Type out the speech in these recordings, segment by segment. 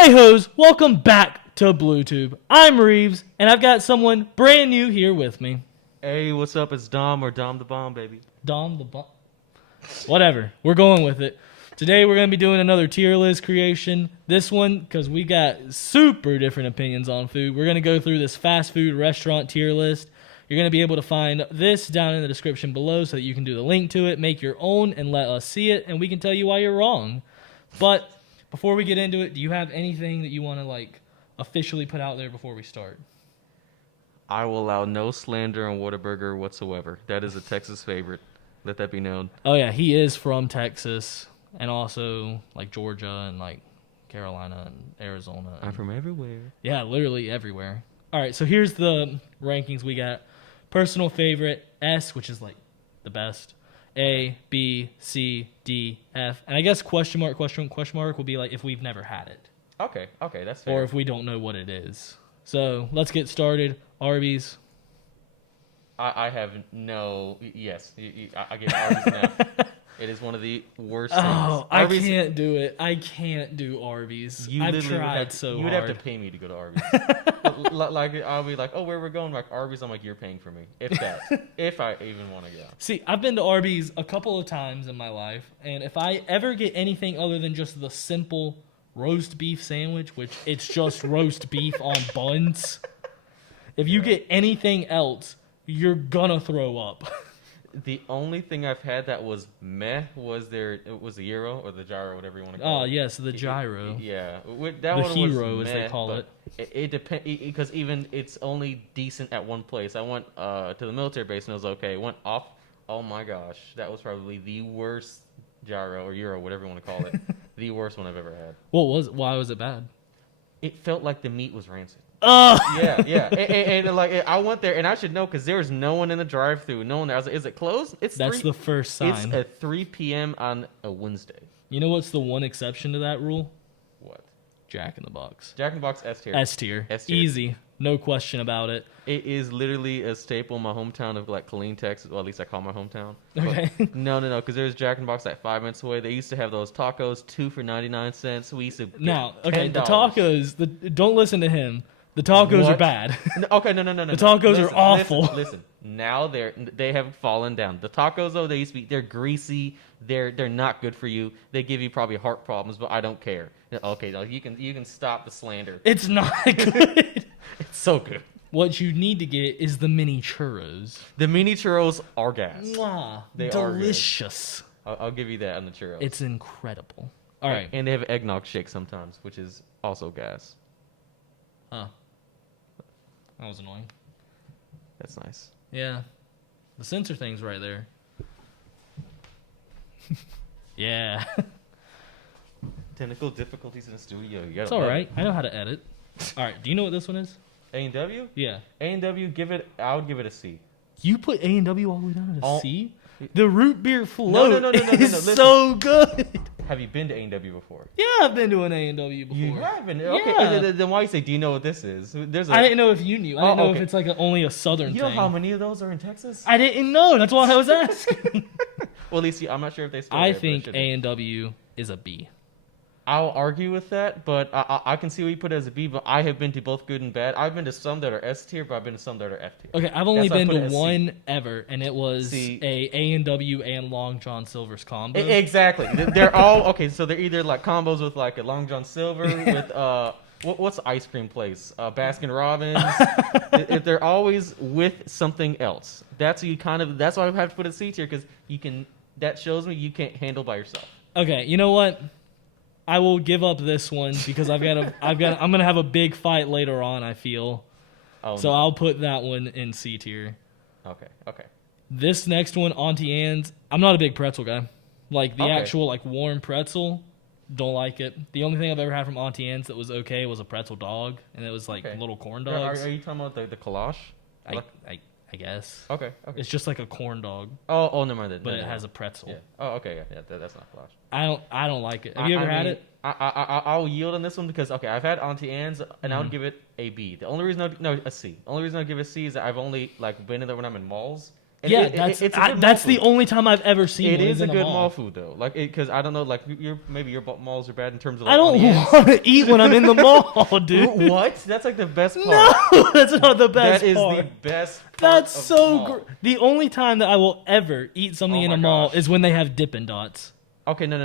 Hey hoes, welcome back to BlueTube. I'm Reeves, and I've got someone brand new here with me. Hey, what's up? It's Dom or Dom the Bomb, baby. Dom the Bomb. Whatever, we're going with it. Today we're going to be doing another tier list creation. This one, because we got super different opinions on food. We're going to go through this fast food restaurant tier list. You're going to be able to find this down in the description below so that you can do the link to it, make your own, and let us see it, and we can tell you why you're wrong. But before we get into it, do you have anything that you want to officially put out there before we start? I will allow no slander on Whataburger whatsoever. That is a Texas favorite. Let that be known. Oh yeah, he is from Texas and also Georgia and Carolina and Arizona. I'm from everywhere. Yeah, literally everywhere. All right, so here's the rankings we got. Personal favorite, S, which is the best. A, B, C, D, F. And I guess question mark will be if we've never had it. Okay, that's fair. Or if we don't know what it is. So let's get started. Arby's. I have no... Yes, I get Arby's now. It is one of the worst things. Oh, Arby's, I can't do it. I can't do Arby's. I've tried so hard. You would have to pay me to go to Arby's. I'll be like, oh, where we're going? Arby's. I'm like, you're paying for me. If that. If I even want to go. See, I've been to Arby's a couple of times in my life, and if I ever get anything other than just the simple roast beef sandwich, which it's just roast beef on buns, if you get anything else, you're gonna throw up. The only thing I've had that was meh was the gyro or the gyro, whatever you want to call it. Oh, yes, the gyro. Yeah. That the one hero, was as meh, they call it. It depends, because even it's only decent at one place. I went to the military base and it was okay. Went off. Oh my gosh. That was probably the worst gyro or gyro, whatever you want to call it. The worst one I've ever had. Why was it bad? It felt like the meat was rancid. Oh! Yeah. And I went there, and I should know because there was no one in the drive-thru. No one there. I was like, is it closed? That's the first sign. It's at 3 p.m. on a Wednesday. You know what's the one exception to that rule? What? Jack in the Box. Jack in the Box S tier. S tier. Easy. No question about it. It is literally a staple in my hometown of Killeen, Texas. Well, at least I call my hometown. Okay. But no, because there's Jack in the Box 5 minutes away. They used to have those tacos, 2 for 99 cents. We used to get $10. The tacos, don't listen to him. The tacos are bad. No. The tacos are awful. Listen. Now they have fallen down. The tacos though, they're greasy. They're not good for you. They give you probably heart problems, but I don't care. Okay, you can stop the slander. It's not good. It's so good. What you need to get is the mini churros. The mini churros are gas. Mwah, they delicious. Are gas. I'll give you that on the churros. It's incredible. All right. And they have eggnog shake sometimes, which is also gas. Huh. That was annoying. That's nice. Yeah. The sensor thing's right there. Yeah. Technical difficulties in the studio. It's all right. I know how to edit. All right. Do you know what this one is? A&W? Yeah. A&W, I would give it a C. You put A&W all the way down to a C? The root beer float no, is so good. Have you been to A&W before? Yeah, I've been to an A&W before. You haven't? Okay, yeah. Then why you say, do you know what this is? I didn't know if you knew. I didn't know if it's only a southern thing. You know how many of those are in Texas? I didn't know. That's why I was asking. Well, at least I'm not sure if they still I think A&W is a B. I'll argue with that, but I can see what you put it as a B, but I have been to both good and bad. I've been to some that are S tier, but I've been to some that are F tier. Okay, I've only been to one ever, and it was A&W and Long John Silver's combo. Exactly. They're all, okay, so they're either combos with a Long John Silver, with, what's the ice cream place? Baskin Robbins. They're always with something else. That's why I have to put a C tier, because that shows me you can't handle by yourself. Okay, you know what? I will give up this one because I'm gonna have a big fight later on. I feel, so I'll put that one in C tier. Okay. This next one, Auntie Anne's. I'm not a big pretzel guy. Actual warm pretzel, don't like it. The only thing I've ever had from Auntie Anne's that was okay was a pretzel dog, and it was little corn dogs. Are you talking about the kolache? I guess. Okay. It's just like a corn dog. Oh, never mind. But it has a pretzel. Yeah. Oh, okay. Yeah. That's not flash. I don't like it. Have you ever had it? I'll yield on this one because I've had Auntie Anne's and I would give it a B. The only reason a C. The only reason I give it a C is that I've only been in there when I'm in malls. And Yeah, it's a good mall that's food. the only time I've ever seen It one is a in good mall. mall food though, like because I don't know, like maybe your malls are bad in terms of. Like, I don't onions. want to eat when I'm in the mall, dude. What? That's like the best part. No, that's not the best That is part. the best part. That's of so mall. The only time that I will ever eat something Oh in my a mall gosh. is when they have Dippin' Dots. Okay, no.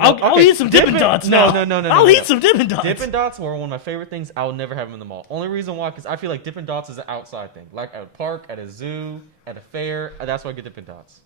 I'll okay. eat some Dippin' Dots now. No. I'll eat some Dippin' Dots. Dippin' Dots were one of my favorite things. I will never have them in the mall. Only reason why, because I feel like Dippin' Dots is an outside thing. Like at a park, at a zoo, at a fair. That's why I get Dippin' Dots.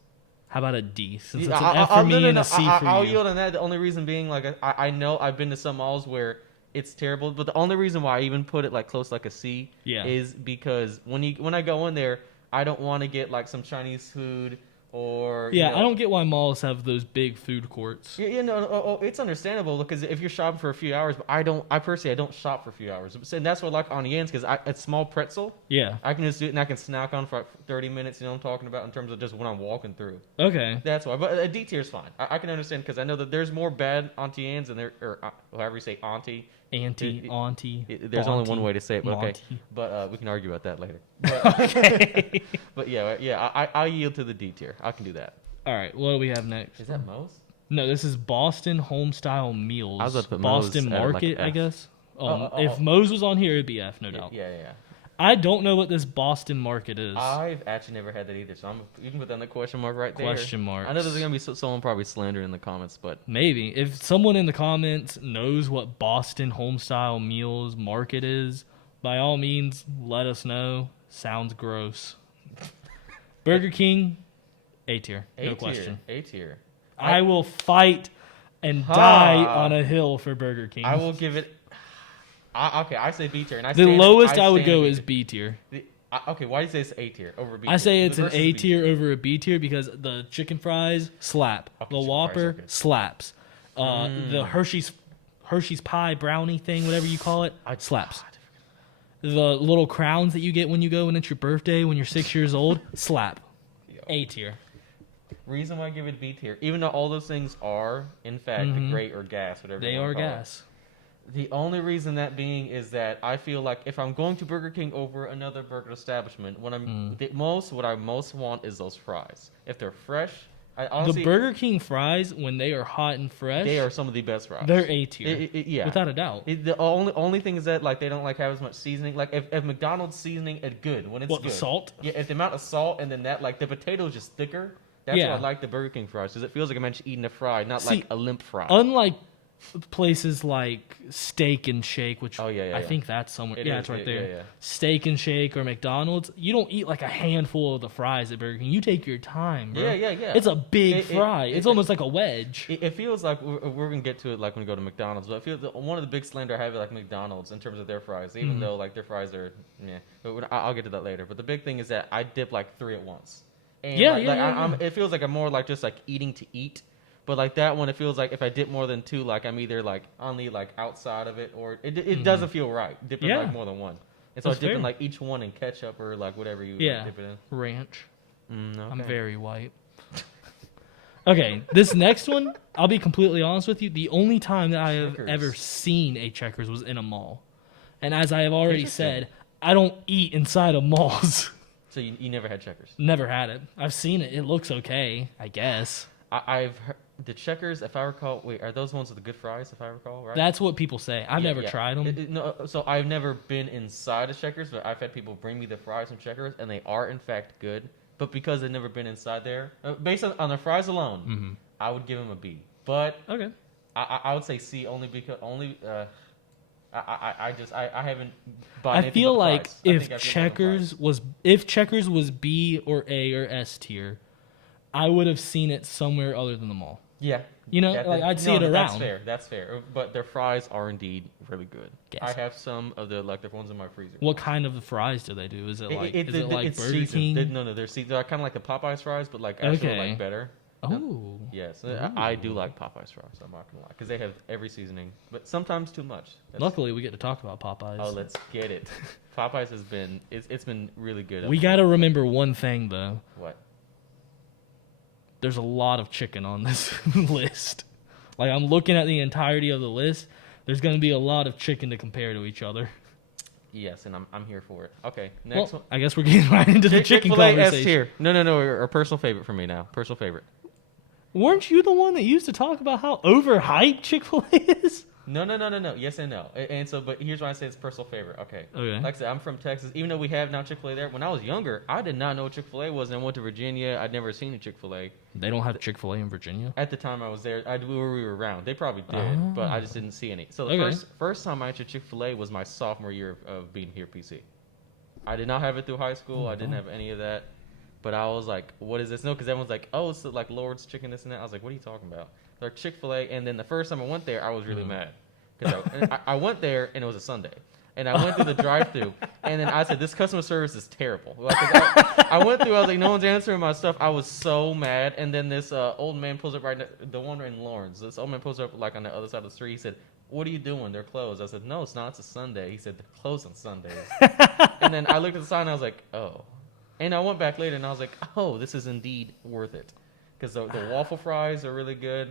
How about a D? Since it's Yeah, an F for me and no. a C for I'll you. yield on that. The only reason being, like, I know I've been to some malls where it's terrible, but the only reason why I even put it like close like a C is because when I go in there, I don't want to get like some Chinese food or Yeah, you know, I don't get why malls have those big food courts. it's understandable because if you're shopping for a few hours, but I personally don't shop for a few hours, and that's what I like on Yen's because it's small pretzel. Yeah. I can just do it and I can snack on for like 30 minutes. You know what I'm talking about in terms of just when I'm walking through. Okay. That's why, but a D tier is fine. I can understand because I know that there's more bad Auntie Anne's and there or however you say auntie. Auntie. There's only one way to say it, but okay. Monty. But we can argue about that later. But, Okay. but yeah. I yield to the D tier. I can do that. All right. What do we have next? Is that Moe's? No, this is Boston Homestyle Meals. I was about to put Moe's Boston at, like, Market, I F. guess. Oh. If Moe's was on here, it'd be F, no doubt. Yeah. I don't know what this Boston Market is. I've actually never had that either, so you can put that in the question mark right there. Question marks. I know there's gonna be someone probably slandering in the comments, but Maybe. If someone in the comments knows what Boston Homestyle Meals Market is, by all means, let us know. Sounds gross. Burger King, A tier. No question. A tier. I will fight and die on a hill for Burger King. I will give it. Okay, I say B tier, and the lowest I would go is B tier. Okay, why do you say it's A tier over B? I say it's an versus A B tier over a B tier because the chicken fries slap, Okay, the chicken fries are Whopper good. slaps, the Hershey's pie brownie thing, whatever you call it, slaps. The little crowns that you get when you go and it's your birthday when you're 6 years old, slap. A tier. Reason why I give it B tier, even though all those things are in fact the great or gas, whatever They you wanna are call it. gas. The only reason that being is that I feel like if I'm going to Burger King over another burger establishment, what I most want is those fries. If they're fresh, I honestly The Burger King fries, when they are hot and fresh, they are some of the best fries. they're A tier. Yeah, Without a doubt. The only thing is that like they don't like have as much seasoning. Like if McDonald's seasoning is good when it's What, good. the salt? Yeah, if the amount of salt and then that like the potato is just thicker. That's Yeah. what I like the Burger King fries because it feels like I'm actually eating a fry, not See, like a limp fry. Unlike places like Steak and Shake, which Yeah. I think that's somewhere. It Yeah, is, it's right yeah, there. yeah. Steak and Shake or McDonald's, you don't eat like a handful of the fries at Burger King. You take your time, bro. Yeah. It's a big fry. It's almost like a wedge. It feels like we're gonna get to it like when we go to McDonald's, but I feel that one of the big slander I have is like McDonald's in terms of their fries, even though like their fries are But I'll get to that later. But the big thing is that I dip like 3 at once. And Yeah. it feels like I'm more like just like eating to eat. But like that one, it feels like if I dip more than 2, like I'm either like on the like outside of it, or it doesn't feel right dipping Yeah. like more than one. And so That's I dip in fair. like each one in ketchup or like whatever you Yeah. dip it in. Ranch. Okay. I'm very white. Okay, this next one, I'll be completely honest with you. The only time that I have Checkers. ever seen a Checkers was in a mall. And as I have already Interesting. said, I don't eat inside of malls. So you never had Checkers? Never had it. I've seen it. It looks okay, I guess. I've heard the Checkers, if I recall. Wait, are those ones with the good fries? If I recall, right? That's what people say. I've never tried them. No, so I've never been inside of Checkers, but I've had people bring me the fries from Checkers, and they are in fact good. But because I've never been inside there, based on the fries alone, I would give them a B. But Okay. I would say C only because I haven't bought I anything feel but like fries. I if think I've given them Checkers was B or A or S tier, I would have seen it somewhere other than the mall. Yeah. You know, like, I'd see it around. That's fair. But their fries are indeed really good. Guess. I have some of the ones in my freezer. What kind of fries do they do? Is it like it's Burger seasoned. King? No, they're seasoned. They're kind of like the Popeyes fries, but like actually Okay. like better. Oh. Yes, I do like Popeyes fries. I'm not gonna lie, because they have every seasoning, but sometimes too much. Luckily, we get to talk about Popeyes. Oh, let's get it. Popeyes has been it's been really good. We got to remember one thing though. What? There's a lot of chicken on this list. Like I'm looking at the entirety of the list. There's going to be a lot of chicken to compare to each other. Yes, and I'm here for it. Okay, next Well, one. I guess we're getting right into the chicken Chick-fil-A S conversation. tier. No. A personal favorite for me now. Personal favorite. Weren't you the one that used to talk about how overhyped Chick-fil-A is? No. Yes and no. And so, but here's why I say it's personal favorite. Okay. Okay. Like I said, I'm from Texas. Even though we have now Chick-fil-A there, when I was younger, I did not know what Chick-fil-A was. And I went to Virginia. I'd never seen a Chick-fil-A. They don't have Chick-fil-A in Virginia? At the time I was there, we were around. They probably did, but I just didn't see any. So the Okay. first time I entered Chick-fil-A was my sophomore year of being here at PC. I did not have it through high school. I didn't have any of that. But I was like, what is this? No, because everyone's like, oh, it's like Lord's Chicken, this and that. I was like, what are you talking about? They're like Chick-fil-A. And then the first time I went there, I was really mad. Because I went there, and it was a Sunday. And I went through the drive-thru, and then I said, this customer service is terrible. Like, I went through, I was like, no one's answering my stuff. I was so mad. And then this old man pulls up the one in Lawrence. This old man pulls up like on the other side of the street. He said, what are you doing? They're closed. I said, no, it's not. It's a Sunday. He said, they're closed on Sundays. And then I looked at the sign, and I was like, oh. And I went back later, and I was like, oh, this is indeed worth it. Because the waffle fries are really good.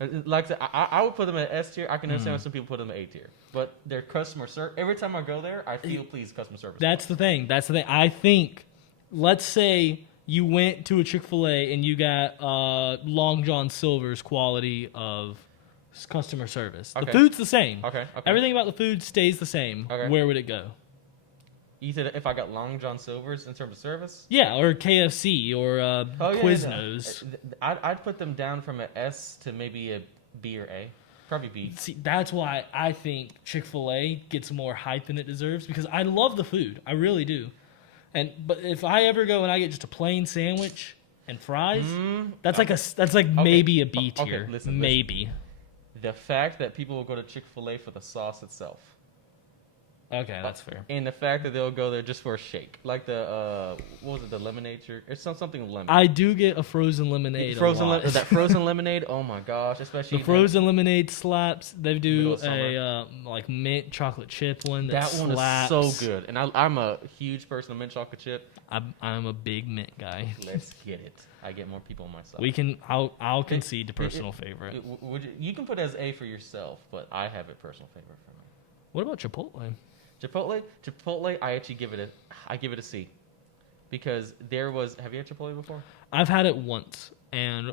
Like I said, I would put them at S tier. I can understand why some people put them at A tier. But their customer service, every time I go there, I feel pleased customer service. That's the thing. I think, let's say you went to a Chick-fil-A and you got Long John Silver's quality of customer service. Okay. The food's the same. Okay. Everything about the food stays the same. Okay. Where would it go? You said if I got Long John Silver's in terms of service? Yeah, or KFC or Quiznos. I'd put them down from an S to maybe a B or A. Probably B. See, that's why I think Chick-fil-A gets more hype than it deserves, because I love the food. I really do. But if I ever go and I get just a plain sandwich and fries, that's like maybe a B tier. Okay, listen. Maybe. The fact that people will go to Chick-fil-A for the sauce itself. Okay, that's fair. And the fact that they'll go there just for a shake. Like the, what was it, the lemonade? It's something lemon. I do get a frozen lemonade that frozen lemonade, oh my gosh. Especially the frozen lemonade slaps. They do Middle a like mint chocolate chip one that one slaps. is so good. And I'm a huge person of mint chocolate chip. I'm a big mint guy. Let's get it. I get more people on my side. I'll concede to personal favorite. You can put it as A for yourself, but I have it personal favorite for me. What about Chipotle? Chipotle, I actually give it a C, because have you had Chipotle before? I've had it once, and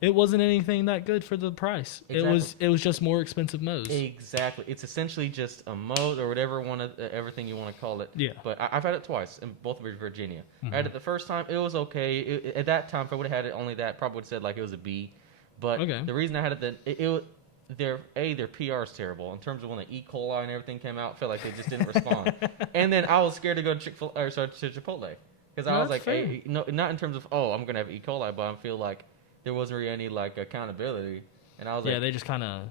it wasn't anything that good for the price. Exactly. It was just more expensive Moe's. Exactly, it's essentially just a Moe's or whatever everything you want to call it. Yeah. But I've had it twice, and both were in Virginia. I had it the first time, it was okay. At that time, if I would have had it only that, probably would have said like it was a B. But the reason I had it then, their PR is terrible in terms of when the E. coli and everything came out. I felt like they just didn't respond. And then I was scared to go to Chipotle, because I was like, hey, no, not in terms of I'm gonna have E. coli, but I feel like there wasn't really any like accountability. And I was like, they just kind of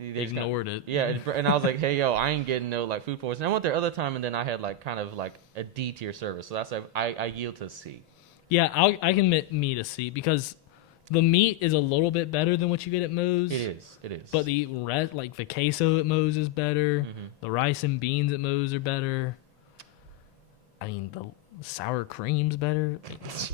ignored it. Yeah, and I was like, hey yo, I ain't getting no like food poisoning. I went there other time, and then I had like kind of like a D tier service. So that's I yield to C. Yeah, I can admit me to C, because the meat is a little bit better than what you get at Moe's. It is. But the queso at Moe's is better. Mm-hmm. The rice and beans at Moe's are better. I mean, the sour cream's better.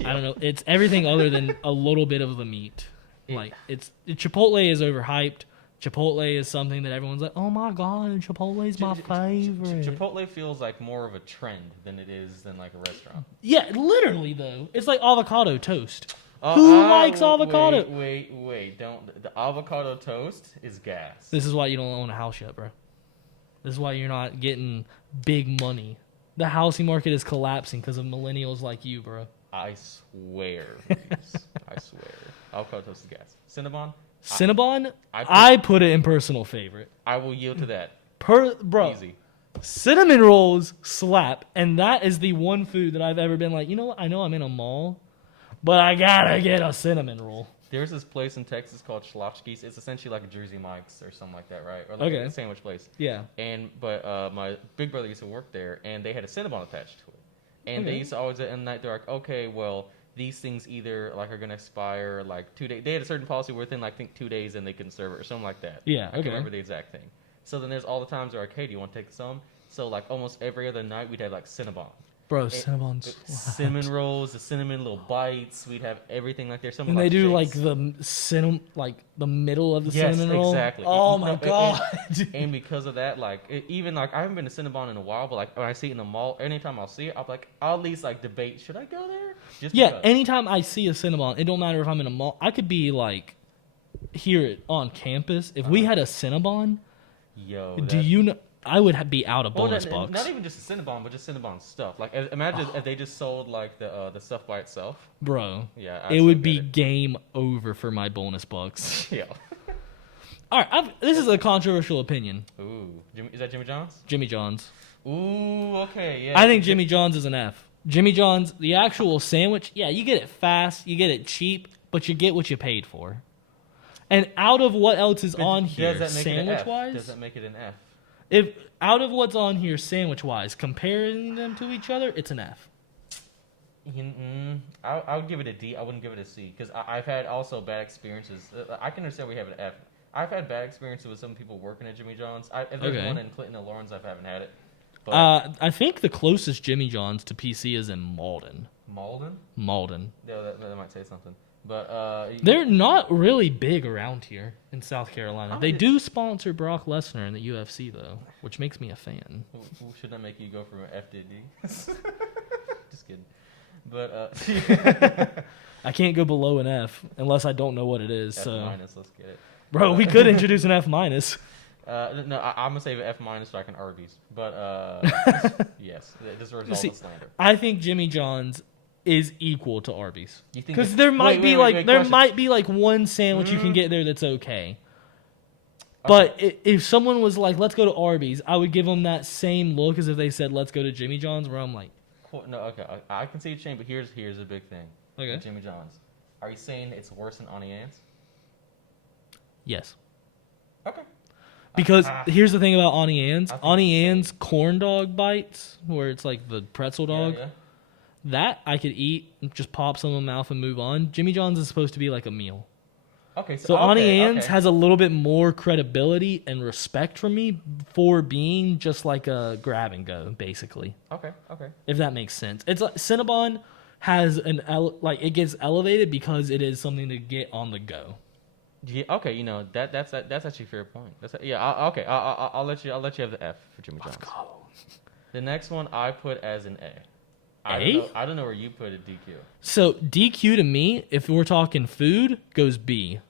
I don't know. It's everything other than a little bit of the meat. Chipotle is overhyped. Chipotle is something that everyone's like, oh my god, Chipotle's my favorite. Chipotle feels like more of a trend than it is than like a restaurant. Yeah, literally though. It's like avocado toast. Who likes avocado? Wait! Don't. The avocado toast is gas. This is why you don't own a house yet, bro. This is why you're not getting big money. The housing market is collapsing because of millennials like you, bro. I swear. I swear. Avocado toast is gas. Cinnabon? I put it in personal favorite. I will yield to that. Bro. Easy. Cinnamon rolls slap, and that is the one food that I've ever been like, you know what? I know I'm in a mall, but I gotta get a cinnamon roll. There's this place in Texas called Schlotzsky's. It's essentially like a Jersey Mike's or something like that, right? Or like a sandwich place. Yeah. But my big brother used to work there, and they had a Cinnabon attached to it. And they used to always at the night, they're like, okay, well, these things either like are gonna expire like 2 days. They had a certain policy within like I think 2 days, and they couldn't serve it or something like that. Yeah. I can't remember the exact thing. So then there's all the times they're like, hey, do you want to take some? So like almost every other night we'd have like Cinnabon. Bro, Cinnabons. Cinnamon rolls, the cinnamon little bites. We'd have everything like there's something. And they do like shakes. the middle of the Yes, cinnamon roll. exactly. Oh my god! And because of that, like even like I haven't been to Cinnabon in a while, but like when I see it in the mall, anytime I'll see it, I'll at least like debate, should I go there? Just Yeah, because. anytime I see a Cinnabon, it don't matter if I'm in a mall. I could be like here on campus. If we had a Cinnabon, Yo, do you know? I would be out of bonus bucks. Not even just a Cinnabon, but just Cinnabon stuff. Like imagine if they just sold like the stuff by itself. Bro, Yeah, it would be game over for my bonus bucks. Yeah. All right, this is a controversial opinion. Ooh, is that Jimmy John's? Jimmy John's. Ooh, okay, yeah. I think Jimmy John's is an F. Jimmy John's, the actual sandwich, yeah, you get it fast, you get it cheap, but you get what you paid for. And out of what else is on here, sandwich-wise? Does that make it an F? If out of what's on here, sandwich-wise, comparing them to each other, it's an F. I would give it a D. I wouldn't give it a C because I've had also bad experiences. I can understand we have an F. I've had bad experiences with some people working at Jimmy John's. If there's one in Clinton or Lawrence, I haven't had it. But I think the closest Jimmy John's to PC is in Malden. Malden? Malden. Yeah, that might say something. But they're not really big around here in South Carolina. They do sponsor Brock Lesnar in the UFC though, which makes me a fan. Should that make you go from F to D? Just kidding. But I can't go below an F unless I don't know what it is. F so minus, let's get it. Bro, we could introduce an F minus. No, I'm gonna save an F minus so I can Arby's. But yes, this is a result of slander. I think Jimmy John's is equal to Arby's. Because there might be like one sandwich you can get there that's okay. But if someone was like, let's go to Arby's, I would give them that same look as if they said, let's go to Jimmy John's, where I'm like, no, okay, I can see a change, but here's a big thing. Okay. With Jimmy John's. Are you saying it's worse than Auntie Anne's? Yes. Okay. Because here's the thing about Auntie Anne's. Auntie Anne's corn dog bites, where it's like the pretzel dog, that I could eat, just pop some in my mouth and move on. Jimmy John's is supposed to be like a meal. Okay, so Auntie Anne's has a little bit more credibility and respect from me for being just like a grab and go, basically. Okay. If that makes sense. It's like Cinnabon has it gets elevated because it is something to get on the go. Yeah, okay, that's actually a fair point. I'll let you have the F for Jimmy John's. Let's go. The next one I put as an A. I don't know where you put a DQ. So DQ to me, if we're talking food, goes B.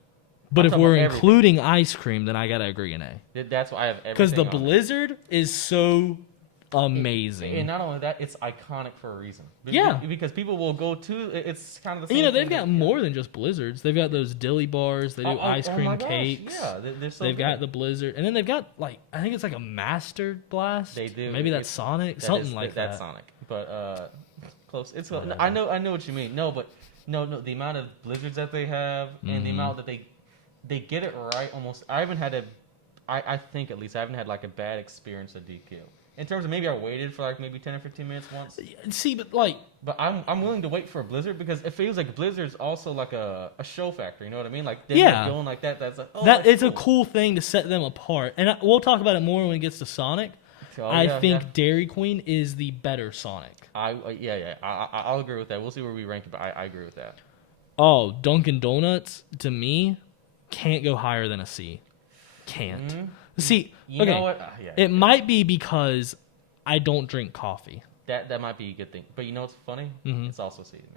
But if we're everything. including ice cream, then I gotta agree an A. That's why I have everything. Because the on Blizzard is so amazing. And not only that, it's iconic for a reason. Yeah. Because people will go to, it's kind of the same they've thing got more than just Blizzards. They've got those dilly bars. They do ice cream my gosh, cakes. Yeah, they're so They've good. got the Blizzard. And then they've got, I think it's like a Master Blast. They do. Maybe that's Sonic. Something like that. That's Sonic. But, close. It's I know what you mean. No, the amount of Blizzards that they have and the amount that they get it right almost. I think at least I haven't had like a bad experience at DQ. In terms of maybe I waited for like maybe 10 or 15 minutes once. See, but I'm willing to wait for a Blizzard because it feels like Blizzard's also like a show factor. You know what I mean? Like they're going like that. That's like it's cool. A cool thing to set them apart. And we'll talk about it more when it gets to Sonic. I think Dairy Queen is the better Sonic. I'll agree with that. We'll see where we rank it, but I agree with that. Oh, Dunkin Donuts to me can't go higher than a C. Can't. Mm-hmm. See, you know what? It might be because I don't drink coffee. That might be a good thing. But you know what's funny? Mm-hmm. It's also C to me.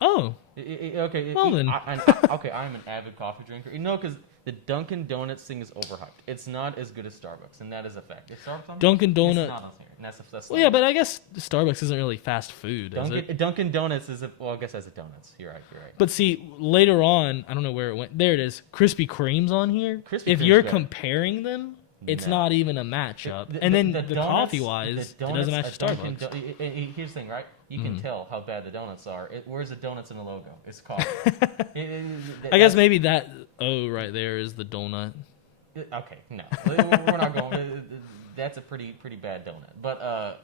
Oh. Then. I'm an avid coffee drinker. Because the Dunkin Donuts thing is overhyped. It's not as good as Starbucks, and that is a fact. If Starbucks Dunkin Donuts. It's not on here. And that's but I guess Starbucks isn't really fast food, is it? Dunkin Donuts is I guess that's a donuts. You're right. But see, later on, I don't know where it went. There it is. Krispy Kreme's on here. If you're comparing them, it's not even a matchup. And then the coffee-wise, it doesn't match Starbucks. Here's the thing, right? You can tell how bad the donuts are. Where's the donuts in the logo? It's coffee. I guess maybe that right there is the donut. Okay, no, we're not going. That's a pretty bad donut. But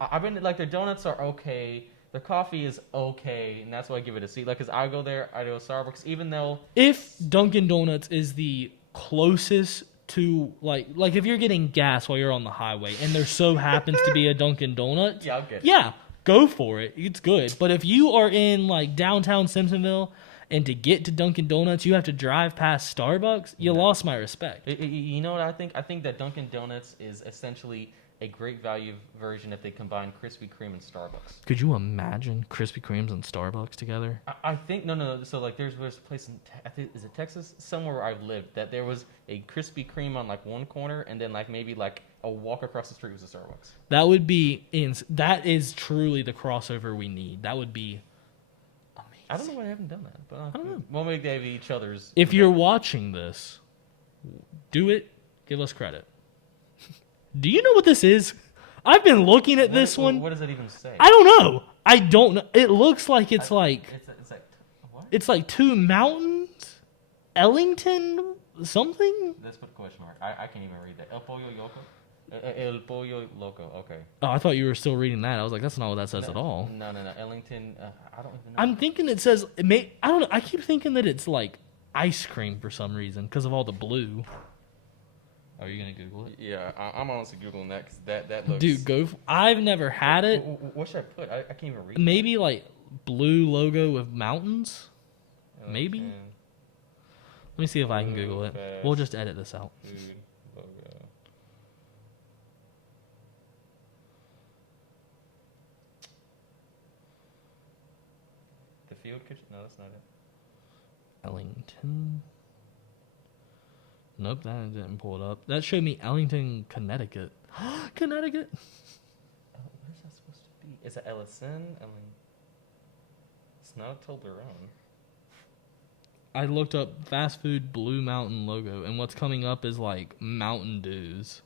I've been like their donuts are okay. Their coffee is okay, and that's why I give it a C. Like, cause I go there, I go to Starbucks, even though if Dunkin Donuts is the closest to like if you're getting gas while you're on the highway and there so happens to be a Dunkin Donut, yeah, I'll get it. Yeah, go for it. It's good. But if you are in like downtown Simpsonville and to get to Dunkin Donuts, you have to drive past Starbucks, you lost my respect. You know what I think? I think that Dunkin Donuts is essentially a great value version if they combine Krispy Kreme and Starbucks. Could you imagine Krispy Kremes and Starbucks together? I think no. So like, there's a place in I think is it Texas, somewhere where I've lived, that there was a Krispy Kreme on like one corner, and then like maybe like a walk across the street was a Starbucks. That would be that is truly the crossover we need. That would be amazing. I don't know why they haven't done that, but I don't know. We'll make they have each other's. If you're watching this, do it. Give us credit. Do you know what this is? I've been looking at this one. What does it even say? I don't know. I don't know. It looks like it's like what? it's like two mountains, Ellington something. Let's put a question mark. I can't even read that. El Pollo Loco. El Pollo Loco. Okay. Oh, I thought you were still reading that. I was like, that's not what that says at all. No. Ellington. I don't even know. I'm thinking it says it may. I don't know. I keep thinking that it's like ice cream for some reason because of all the blue. Are you gonna Google it? Yeah, I'm honestly Googling that because that looks. Dude, go. I've never had it. What should I put? I can't even read. Maybe like blue logo with mountains. Maybe. Let me see if I can Google it. We'll just edit this out. Food logo. The Field Kitchen? No, that's not it. Ellington. Nope, that didn't pull it up. That showed me Ellington, Connecticut. Connecticut. Oh, where's that supposed to be? Is it Ellison? It's not a Toblerone. I looked up fast food Blue Mountain logo, and what's coming up is like Mountain Dews.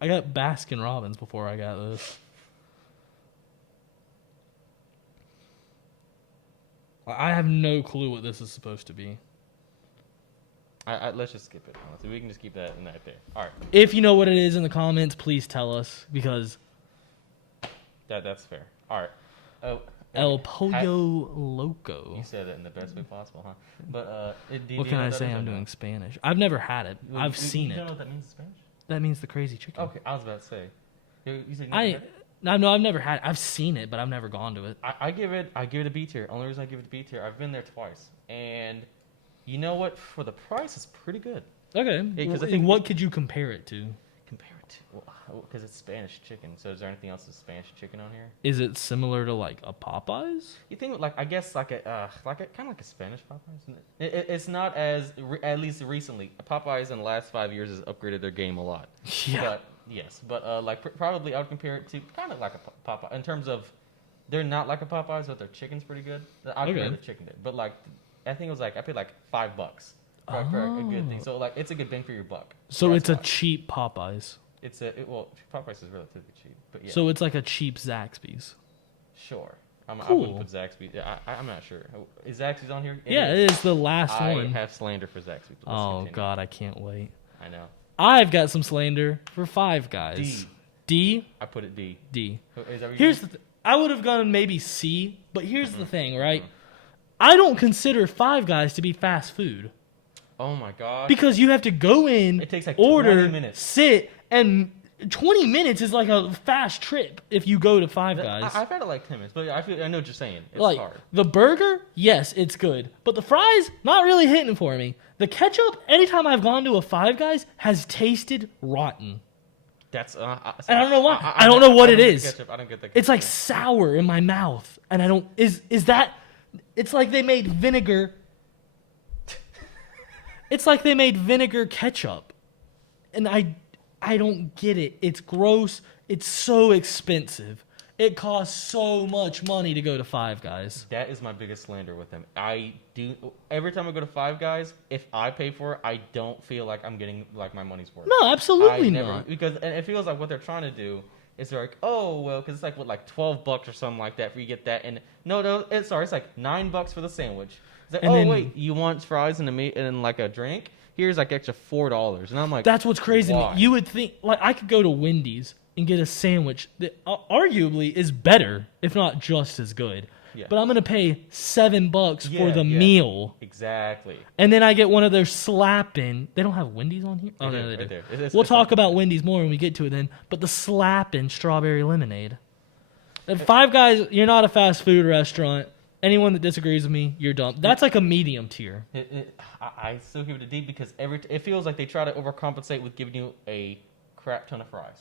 I got Baskin Robbins before I got this. I have no clue what this is supposed to be. Let's just skip it. Honestly. We can just keep that in that there. All right. If you know what it is in the comments, please tell us because that's fair. All right. Oh, El Pollo Loco. You said it in the best way possible, huh? But what can I say? I'm doing Spanish. I've never had it. I've seen it. You don't know what that means in Spanish? That means the crazy chicken. Okay, I was about to say. You said No, I've never had it. I've seen it, but I've never gone to it. I give it a B tier. Only reason I give it a B tier, I've been there twice, and you know what? For the price, it's pretty good. Okay. Because I think what could you compare it to? Because it's Spanish chicken. So is there anything else with Spanish chicken on here? Is it similar to like a Popeyes? You think like I guess like a kind of like a Spanish Popeyes. It's not as at least recently. Popeyes in the last 5 years has upgraded their game a lot. Yeah. But yes, but like probably I would compare it to kind of like a Popeye in terms of they're not like a Popeyes, but their chicken's pretty good. I'll compare the chicken there, but like I think it was like I paid like $5 for a good thing. So like it's a good bang for your buck. So it's a cheap Popeyes. Popeyes is relatively cheap, but yeah. So it's like a cheap Zaxby's. Sure. Cool. I wouldn't put Zaxby's. I'm not sure. Is Zaxby's on here? Yeah, it is the last one. I have slander for Zaxby's. Oh God, I can't wait. I know. I've got some slander for Five Guys. D. I put it D. D. Is that what here's the I would have gone maybe C, but here's the thing, right? I don't consider Five Guys to be fast food. Oh my God. Because you have to go in, it takes like order, 20 minutes. sit, and 20 minutes is like a fast trip if you go to Five Guys. I've had it like 10 minutes, but I know what you're saying. It's like, hard. The burger, yes, it's good. But the fries, not really hitting for me. The ketchup, anytime I've gone to a Five Guys, has tasted rotten. That's and I don't know why. I don't know what it is. I don't get the ketchup. It's like sour in my mouth. And I don't... Is that... It's like they made vinegar... It's like they made vinegar ketchup. And I don't get it. It's gross. It's so expensive. It costs so much money to go to Five Guys. That is my biggest slander with them. Every time I go to Five Guys, if I pay for it, I don't feel like I'm getting like my money's worth. No, absolutely not. Because and it feels like what they're trying to do is they're like, oh well, because it's like what like $12 or something like that for you get that, and it's like $9 for the sandwich. It's like, wait, you want fries and a meat and like a drink? Here's like extra $4, and I'm like, that's what's crazy. Why? You would think like I could go to Wendy's and get a sandwich that arguably is better, if not just as good. Yeah. But I'm gonna pay $7 for the meal. Exactly. And then I get one of their slapping. They don't have Wendy's on here. Oh no, they do. We'll talk about Wendy's more when we get to it then. But the slapping strawberry lemonade. Five Guys, you're not a fast food restaurant. Anyone that disagrees with me, you're dumb. That's like a medium tier. I still give it a D because it feels like they try to overcompensate with giving you a crap ton of fries.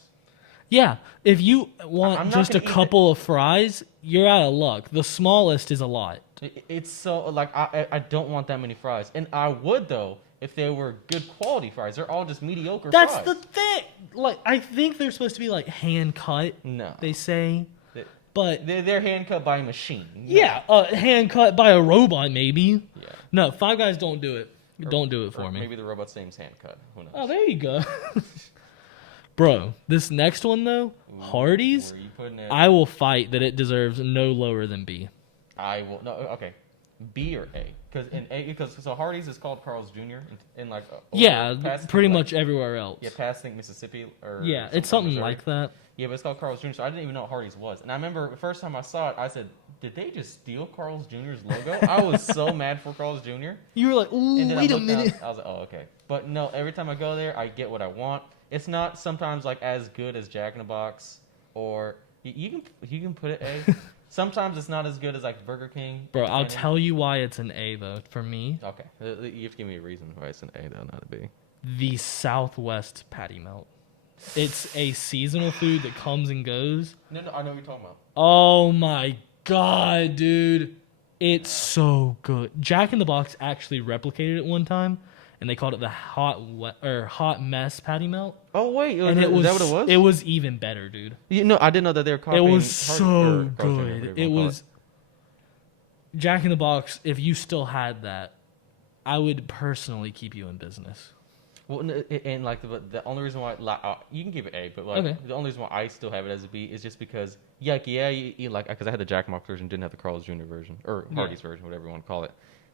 Yeah, if you want I'm not just a gonna eat couple of fries, you're out of luck. The smallest is a lot. It's so like I don't want that many fries, and I would though if they were good quality fries. They're all just mediocre That's fries. the thing. Like, I think they're supposed to be like hand cut. No, They say, but they're hand cut by a machine. yeah, hand cut by a robot maybe. Yeah. No, Five Guys don't do it. Don't do it for me. Maybe the robot's name's hand cut. Who knows? Oh, there you go. Bro, this next one though, Hardee's, Where are you putting it? I will fight that it deserves no lower than B. I will no. Okay, B or A? Because so Hardee's is called Carl's Jr. in like past, pretty like, much everywhere else. Yeah, past think Mississippi or Yeah, it's something Missouri. like that. Yeah, but it's called Carl's Jr. So I didn't even know what Hardee's was, and I remember the first time I saw it, I said, "Did they just steal Carl's Jr.'s logo?" I was so mad for Carl's Jr. You were like, "Ooh, And then wait I a looked minute." down, I was like, "Oh, okay." But no, every time I go there, I get what I want. It's not sometimes like as good as Jack in the Box, or you can put it A. Sometimes it's not as good as like Burger King. Bro, I'll tell you why it's an A though. For me, Okay, you have to give me a reason why it's an A though, not a B. the Southwest patty melt. It's a seasonal food that comes and goes. No, I know what you're talking about. Oh my god, dude. It's so good. Jack in the Box actually replicated it one time, and they called it the hot mess patty melt. Oh wait, And is that what it was? It was even better, dude. I didn't know that they were It copying. was so good. Jr., It was Jack in the Box. If you still had that, I would personally keep you in business. Well, and like the only reason why you can give it A, but like Okay. the only reason why I still have it as a B is just because you like because I had the Jack in the Box version, didn't have the Carl's Jr. version or Hardee's version, whatever you want to call it.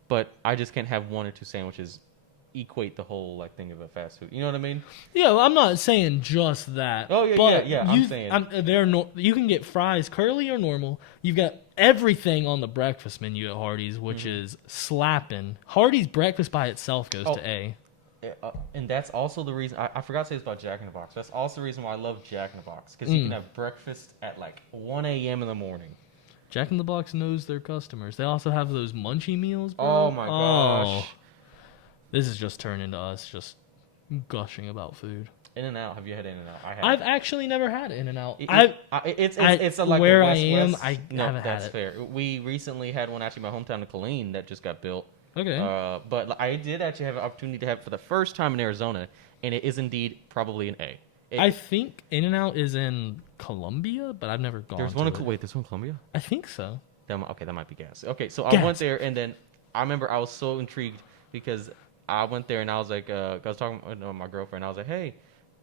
But I just can't have one or two sandwiches equate the whole like thing of a fast food. You know what I mean? Yeah, well, I'm not saying just that. Oh, yeah, but yeah, I'm saying. you can get fries curly or normal. You've got everything on the breakfast menu at Hardee's, which is slapping. Hardee's breakfast by itself goes to A. And that's also the reason I forgot to say this about Jack in the Box. That's also the reason why I love Jack in the Box because you can have breakfast at like 1 a.m. in the morning. Jack in the Box knows their customers. They also have those munchie meals, bro. Oh my gosh! This is just turned into us just gushing about food. In-N-Out. Have you had In-N-Out? I have. I've actually never had In-N-Out. It's like where a I West am. West. I haven't had that's it. fair. We recently had one actually in my hometown of Killeen that just got built. Okay. But I did actually have an opportunity to have it for the first time in Arizona, and it is indeed probably an A. I think In-N-Out is in Colombia, but I've never gone. There's one in Colombia. I think so. That might be gas. Okay, so Gas. I went there, and then I remember I was so intrigued because I went there and I was like, I was talking with my girlfriend. I was like, hey,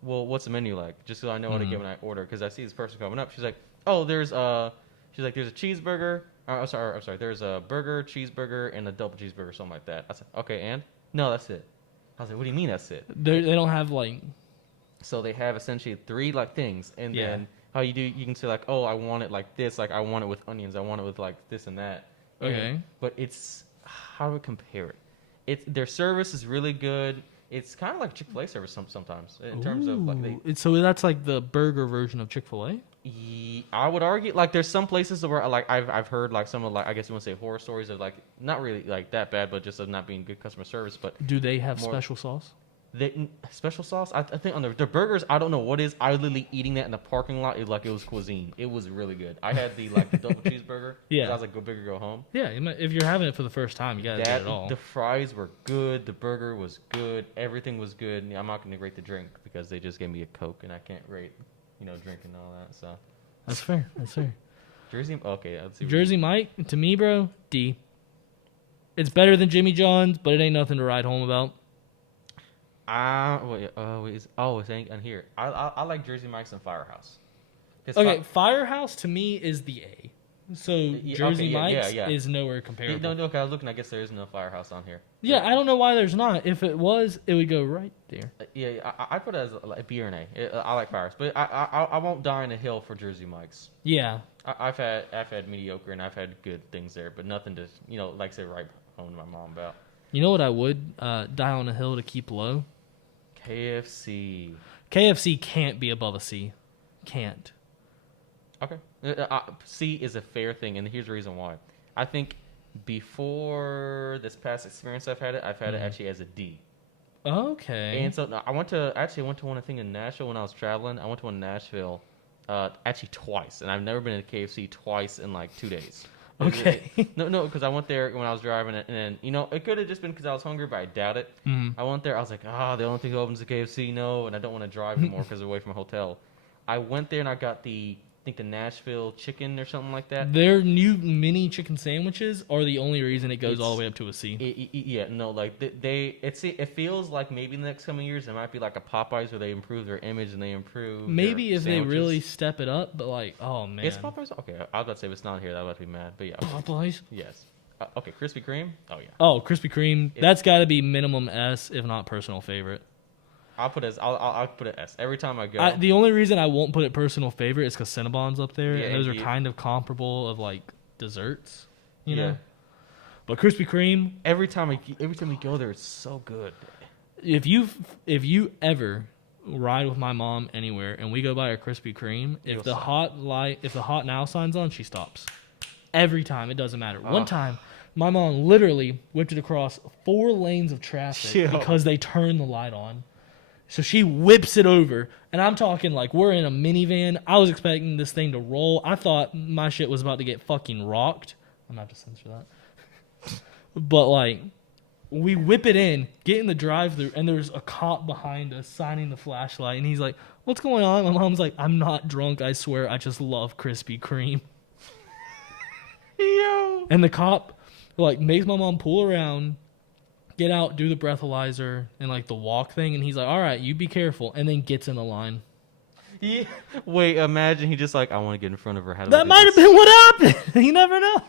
well, what's the menu like? Just so I know what to get when I order, because I see this person coming up. She's like, oh, there's a cheeseburger. I'm sorry. There's a burger, cheeseburger, and a double cheeseburger, something like that. I said, okay, and no, that's it. I was like, what do you mean that's it? They don't have like. So they have essentially 3 like things, and Yeah. then how you do, you can say like, oh, I want it like this, like I want it with onions, I want it with like this and that. Okay. But it's how do I compare it? Their service is really good. It's kind of like Chick-fil-A service sometimes in terms of like So that's like the burger version of Chick-fil-A. I would argue like there's some places where like I've heard like some of like I guess you want to say horror stories of like not really like that bad, but just of not being good customer service. But Do they have special sauce? Special sauce? I think on their burgers, I don't know what is. I was literally eating that in the parking lot. It was cuisine. It was really good. I had the double cheeseburger. Yeah. I was like, go big or go home. Yeah, if you're having it for the first time, you gotta get it all. The fries were good. The burger was good. Everything was good. And I'm not going to rate the drink because they just gave me a Coke and I can't rate, drink and all that. So That's fair. Jersey. Okay, let's see. Jersey Mike, to me, bro, D. It's better than Jimmy John's, but it ain't nothing to write home about. It's on here. I like Jersey Mike's and Firehouse. Okay, Firehouse to me is the A. So Jersey Mike's is nowhere comparable. No, okay, I was looking. I guess there is no Firehouse on here. Yeah, I don't know why there's not. If it was, it would go right there. I put it as a B or an A. I like Firehouse, but I won't die on a hill for Jersey Mike's. Yeah. I've had mediocre and I've had good things there, but nothing to like say right home to my mom about. You know what I would die on a hill to keep low? KFC. KFC can't be above a C. Can't. Okay. C is a fair thing, and here's the reason why. I think before this past experience I've had it actually as a D. Okay. And so no, I went to one, I think, in Nashville when I was traveling. I went to one in Nashville actually twice, and I've never been to KFC twice in like 2 days. Okay. No, because I went there when I was driving it, and then, it could have just been because I was hungry, but I doubt it. I went there, I was like, the only thing that opens is KFC, and I don't want to drive anymore because they're away from a hotel. I went there and I got the Nashville chicken or something like that. Their new mini chicken sandwiches are the only reason it goes all the way up to a C. It feels like maybe in the next coming years there might be like a Popeyes where they improve their image and they improve. Maybe if sandwiches. they really step it up, but like, oh man, it's Popeyes. Okay, I was about to say if it's not here, I would be mad. But yeah, Popeyes. Yes. Okay, Krispy Kreme. Oh yeah. Oh, Krispy Kreme. That's got to be minimum S, if not personal favorite. I'll put it S every time I go. The only reason I won't put it personal favorite is because Cinnabon's up there, and those are indeed. kind of comparable of like desserts, you know. But Krispy Kreme, every time we go there, it's so good. If you ever ride with my mom anywhere and we go by a Krispy Kreme, if the hot now sign's on, she stops. Every time, it doesn't matter. One time, my mom literally whipped it across 4 lanes of traffic because they turned the light on. So she whips it over, and I'm talking like we're in a minivan. I was expecting this thing to roll. I thought my shit was about to get fucking rocked. I'm going to have to censor that. But, like, we whip it in, get in the drive-thru, and there's a cop behind us signing the flashlight. And he's like, what's going on? My mom's like, I'm not drunk, I swear. I just love Krispy Kreme. Yo. And the cop, like, makes my mom pull around, get out, do the breathalyzer, and like the walk thing, and he's like, all right, you be careful, and then gets in the line. Yeah. Wait, imagine he just like, I want to get in front of her. That might have been what happened. You never know.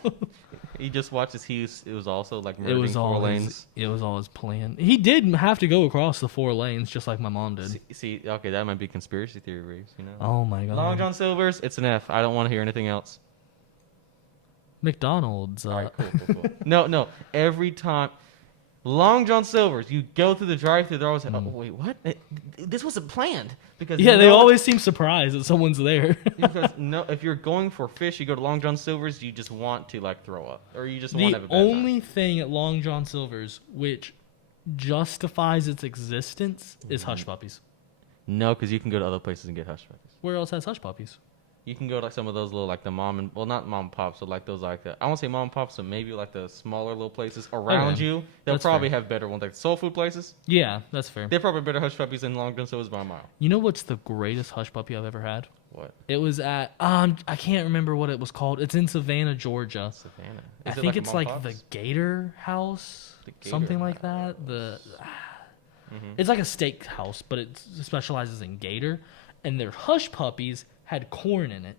He just watches. It was also like merging 4 lanes. It was all his plan. He did have to go across the 4 lanes, just like my mom did. See, okay, that might be conspiracy theory, Reeves. Oh my god. Long John Silver's, it's an F. I don't want to hear anything else. McDonald's. All right, cool. No. Every time. Long John Silver's, you go through the drive-thru, they're always like, oh, wait, what? This wasn't planned. Because they always seem surprised that someone's there. Because if you're going for fish, you go to Long John Silver's, you just want to like throw up, or you just want to have a bad time. The only thing at Long John Silver's which justifies its existence is Hush Puppies. No, because you can go to other places and get Hush Puppies. Where else has Hush Puppies? You can go to like some of those little like the not mom and pops, but like those like I won't say mom and pops, but maybe like the smaller little places around you. They'll probably have better ones, like soul food places. Yeah, that's fair. They're probably better Hush Puppies than Long John Silver's by a mile. You know what's the greatest Hush Puppy I've ever had? What? It was at I can't remember what it was called. It's in Savannah, Georgia. Savannah. I think it's like the Gator House, something like that. It's like a steak house, but it specializes in gator, and their Hush Puppies had corn in it.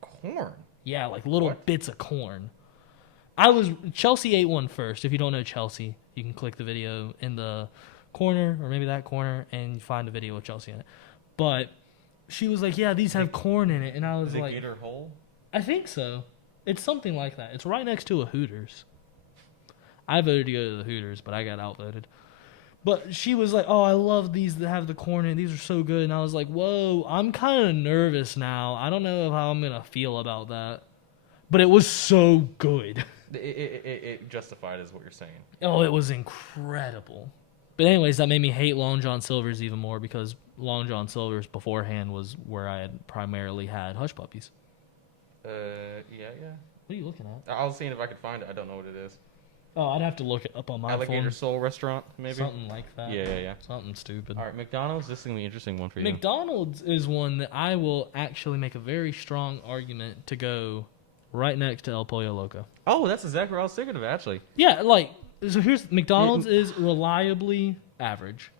Corn? Yeah, like little bits of corn. Chelsea ate one first. If you don't know Chelsea, you can click the video in the corner, or maybe that corner, and find a video with Chelsea in it. But she was like, yeah, these have corn in it. And I was like, Gator Hole? I think so. It's something like that. It's right next to a Hooters. I voted to go to the Hooters, but I got outvoted. But she was like, oh, I love these that have the corn in it. These are so good. And I was like, whoa, I'm kind of nervous now. I don't know how I'm going to feel about that. But it was so good. It justified is what you're saying. Oh, it was incredible. But anyways, that made me hate Long John Silver's even more, because Long John Silver's beforehand was where I had primarily had Hush Puppies. Yeah. What are you looking at? I was seeing if I could find it. I don't know what it is. Oh, I'd have to look it up on my phone. Alligator Soul Restaurant, maybe? Something like that. Yeah. Something stupid. All right, McDonald's, this is going to be an interesting one for you. McDonald's is one that I will actually make a very strong argument to go right next to El Pollo Loco. Oh, that's exactly what I was thinking of, actually. Yeah, so here's McDonald's is reliably average.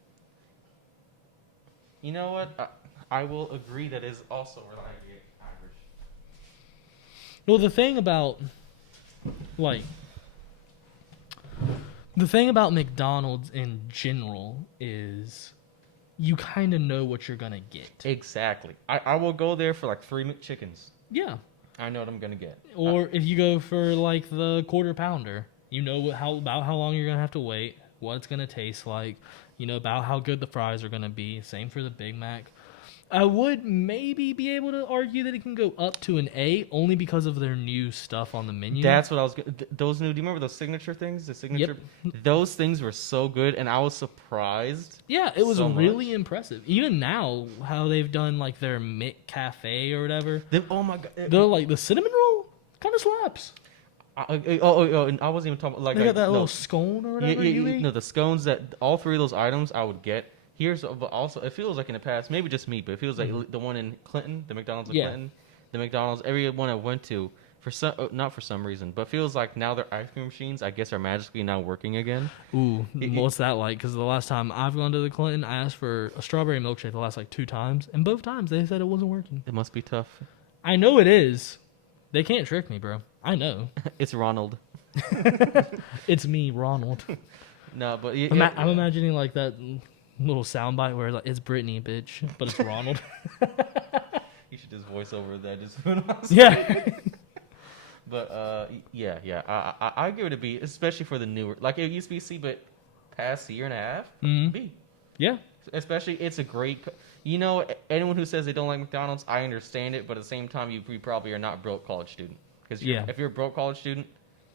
You know what? I will agree that is also reliably average. Well, the thing about McDonald's in general is you kind of know what you're going to get. Exactly. I will go there for like 3 McChickens. Yeah. I know what I'm going to get. Or if you go for like the quarter pounder, you know about how long you're going to have to wait, what it's going to taste like, you know about how good the fries are going to be. Same for the Big Mac. I would maybe be able to argue that it can go up to an A only because of their new stuff on the menu. That's what I was. Those new. Do you remember those signature things? The signature. Yep. Those things were so good, and I was surprised. Yeah, it was so really much. impressive. Even now, how they've done like their Mick Cafe or whatever. Oh my god. They're like the cinnamon roll kind of slaps. And I wasn't even talking about like They got that no, little scone or whatever. You eat. no, the scones that all three of those items I would get. But also it feels like in the past, maybe just me, but it feels like the one in Clinton, the McDonald's in Clinton, the McDonald's, every one I went to, not for some reason, but feels like now their ice cream machines, I guess, are magically now working again. Ooh, what's that like? Because the last time I've gone to the Clinton, I asked for a strawberry milkshake the last like 2 times, and both times they said it wasn't working. It must be tough. I know it is. They can't trick me, bro. I know. It's Ronald. It's me, Ronald. No, but I'm imagining like that little soundbite where like it's Brittany, bitch, but it's Ronald. You should just voice over that. Just Yeah. But yeah. I give it a B, especially for the newer. Like it used to be C, but past year and a half, B. Yeah. Especially, it's a great. Anyone who says they don't like McDonald's, I understand it, but at the same time, you probably are not a broke college student. Because if you're a broke college student,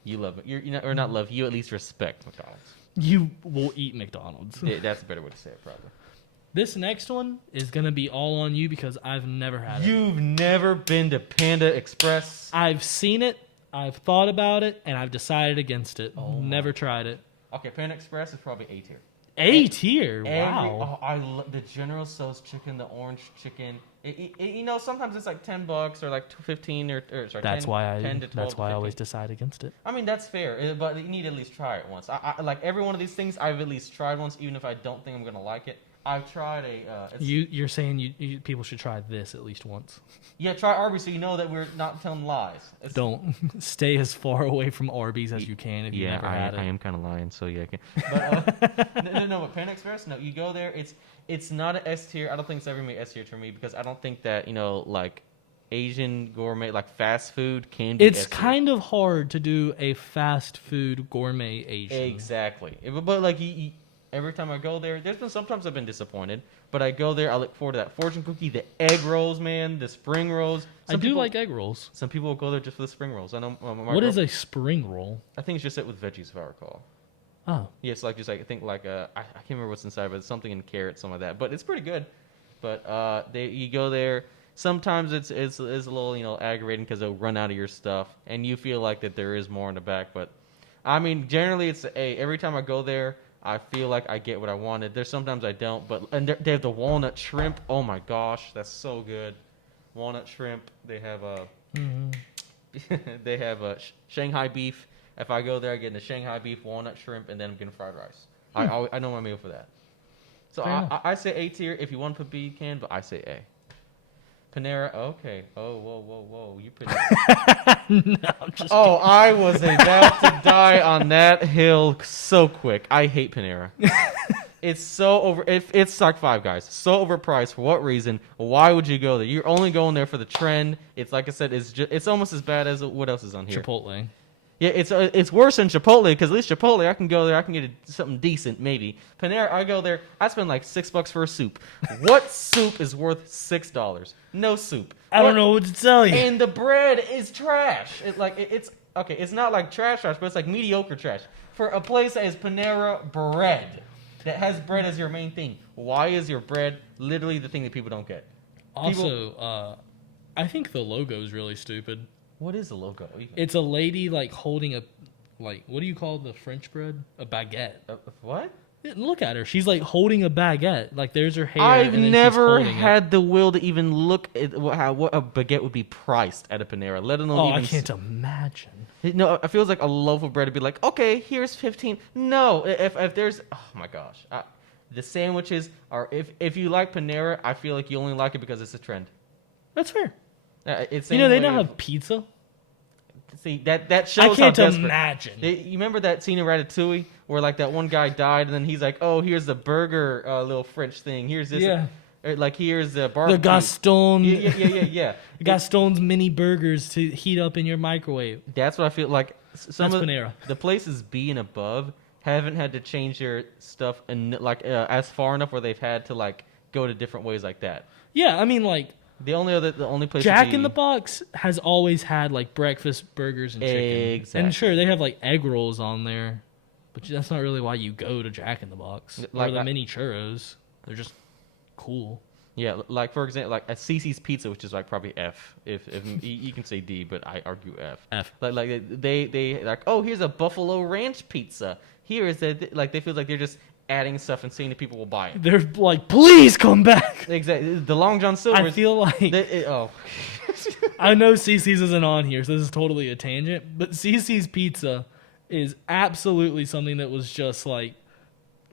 you love it. Or not love, you at least respect McDonald's. You will eat McDonald's. Yeah, that's a better way to say it, probably. This next one is going to be all on you because I've never had it. You've never been to Panda Express? I've seen it, I've thought about it, and I've decided against it. Never tried it. Okay, Panda Express is probably A tier. A tier? Wow. I love the General Tso's chicken, the orange chicken. Sometimes it's like $10 or like 15 or sorry. That's 10, why 10 to 12 That's why I 15. always decide against it. I mean, that's fair, but you need to at least try it once. I like every one of these things. I've at least tried once, even if I don't think I'm gonna like it. I've tried You're saying you people should try this at least once. Yeah, try Arby's so you know that we're not telling lies. Don't stay as far away from Arby's as you can if you never had it. I am kind of lying, so yeah. But but Panda Express, no, you go there. It's not an S tier. I don't think it's ever made S tier for me because I don't think that like Asian gourmet, like fast food, can be. It's S-tier. kind of hard to do a fast food gourmet Asian. Exactly, but like every time I go there, there's been sometimes I've been disappointed, but I go there, I look forward to that fortune cookie, the egg rolls, man, the spring rolls. I do like egg rolls. Some people will go there just for the spring rolls. I know. What is a spring roll? I think it's just it with veggies, if I recall. Oh. Yeah, it's like just like I think like I can't remember what's inside, but it's something in carrots, something like that. But it's pretty good. But you go there. Sometimes it's a little aggravating because they'll run out of your stuff, and you feel like that there is more in the back. But I mean, generally it's every time I go there, I feel like I get what I wanted. There's sometimes I don't, and they have the walnut shrimp. Oh my gosh, that's so good. Walnut shrimp. They have they have Shanghai beef. If I go there, I get the Shanghai beef, walnut shrimp, and then I'm getting fried rice. I know my meal for that. So I say A tier. If you want to put B, you can, but I say A. Panera, okay. Oh, whoa. You put. No, I'm just Oh, I was about to die on that hill so quick. I hate Panera. It's so over. It's like Five Guys. So overpriced. For what reason? Why would you go there? You're only going there for the trend. It's like I said. It's almost as bad as what else is on here. Chipotle. Yeah, it's worse than Chipotle because at least Chipotle I can go there, I can get something decent maybe. Panera, I go there, I spend like $6 for a soup. What soup is worth $6? No soup. I don't know what to tell you. And the bread is trash. It's okay. It's not like trash, but it's like mediocre trash for a place that is Panera bread that has bread as your main thing. Why is your bread literally the thing that people don't get? Also, I think the logo is really stupid. What is the logo? It's a lady like holding a, like, what do you call the French bread? A baguette. What? Yeah, look at her. She's like holding a baguette. Like there's her hair. I've and then never she's had the will to even look at what a baguette would be priced at a Panera, let alone Oh, even. I can't imagine. No, it feels like a loaf of bread would be like, okay, here's 15. No, if there's, oh my gosh, the sandwiches are. If you like Panera, I feel like you only like it because it's a trend. That's fair. It's You know, they don't have pizza. See, that shows I can't how desperate. imagine. You remember that scene in Ratatouille where like that one guy died and then he's like, oh, here's the burger little French thing. Here's this. Yeah. Like here's the barbecue. The Gaston. Yeah. Gaston's mini burgers to heat up in your microwave. That's what I feel like. Some That's of Panera. the places B and above haven't had to change their stuff and as far enough where they've had to like go to different ways like that. Yeah, I mean, like, The only place Jack would be, in the Box has always had, like, breakfast burgers and chicken. Exactly. And sure, they have, like, egg rolls on there. But that's not really why you go to Jack in the Box. Like or the I- mini churros. They're just cool. Yeah, like for example, like at CC's Pizza, which is like probably F. If you can say D, but I argue F. F. Like they like, oh, here's a Buffalo Ranch pizza. Here is like they feel like they're just adding stuff and seeing if people will buy it. They're like, please come back. Exactly. The Long John Silver's. I feel like oh. I know CC's isn't on here, so this is totally a tangent. But CC's Pizza is absolutely something that was just like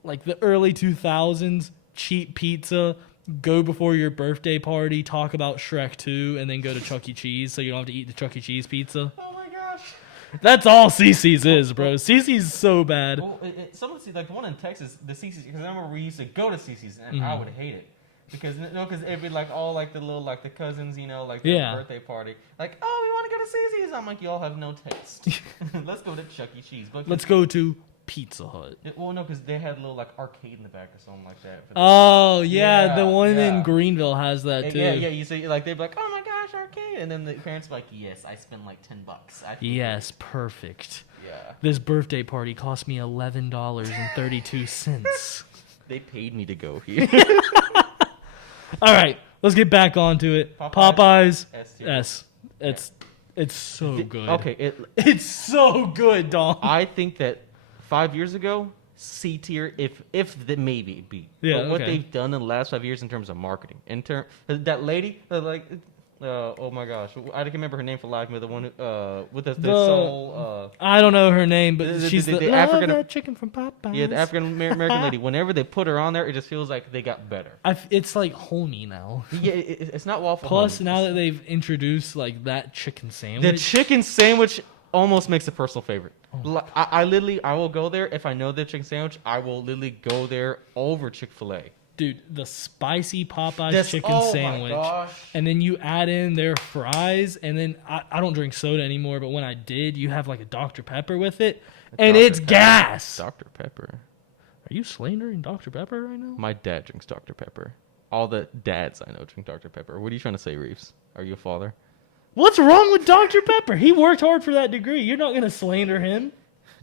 the early 2000s cheap pizza. Go before your birthday party, talk about Shrek 2, and then go to Chuck E. Cheese so you don't have to eat the Chuck E. Cheese pizza. Oh my gosh. That's all CC's is, bro. CC's so bad. Well, some of the like the one in Texas, the CC's, because I remember we used to go to CC's and I would hate it. Because it'd be like all like the little like the cousins, you know, like their birthday party. Like, oh, we want to go to CC's. I'm like, you all have no taste. Let's go to Chuck E. Cheese. But Let's go to Pizza Hut. Well, no, because they had a little like arcade in the back or something like that. Oh yeah, Yeah, the one yeah. in Greenville has that too. Yeah. You see, like they'd be like, oh my gosh, arcade, and then the parents were like, yes, I spend like $10. Yes, perfect. Yeah. This birthday party cost me $11.32. They paid me to go here. All right, let's get back onto it. Popeyes. Popeyes. S. It's so good. Okay, It's so good, Dom. I think that 5 years ago, C tier, if the maybe B. Yeah, But what okay. they've done in the last 5 years in terms of marketing, that lady, oh my gosh, I can't remember her name for life, but the one who, with the soul. I don't know her name, but she's the African that chicken from Popeyes. Yeah, the African American lady. Whenever they put her on there, it just feels like they got better. It's like homey now. Yeah, it's not waffle. Plus, Home. now that they've introduced like that chicken The sandwich, chicken sandwich almost makes a personal favorite. I will go there if I know the chicken sandwich. I will literally go there over Chick-fil-A. dude, the spicy Popeyes chicken oh sandwich, my gosh. and then you add in their fries, and then I don't drink soda anymore, but when I did, you have like a Dr. Pepper with it, and Dr. it's Pepper. gas. Dr. Pepper. Are you slandering Dr. Pepper right now? My dad drinks Dr. Pepper. All the dads I know drink Dr. Pepper. What are you trying to say, Reeves? Are you a father? What's wrong with Dr. Pepper? He worked hard for that degree. You're not gonna slander him.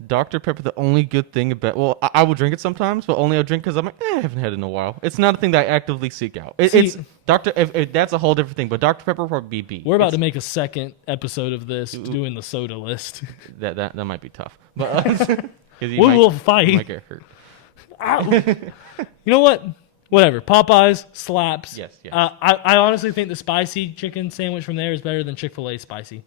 Dr. Pepper, the only good thing about... Well, I will drink it sometimes, but only I'll drink because I'm like, I haven't had it in a while. It's not a thing that I actively seek out. It's Dr. If that's a whole different thing, but Dr. Pepper would be B. We're about to make a second episode of this doing the soda list. That might be tough. But We will fight. You might get hurt. Ow. You know what? Whatever. Popeyes slaps. Yes. I honestly think the spicy chicken sandwich from there is better than Chick-fil-A spicy.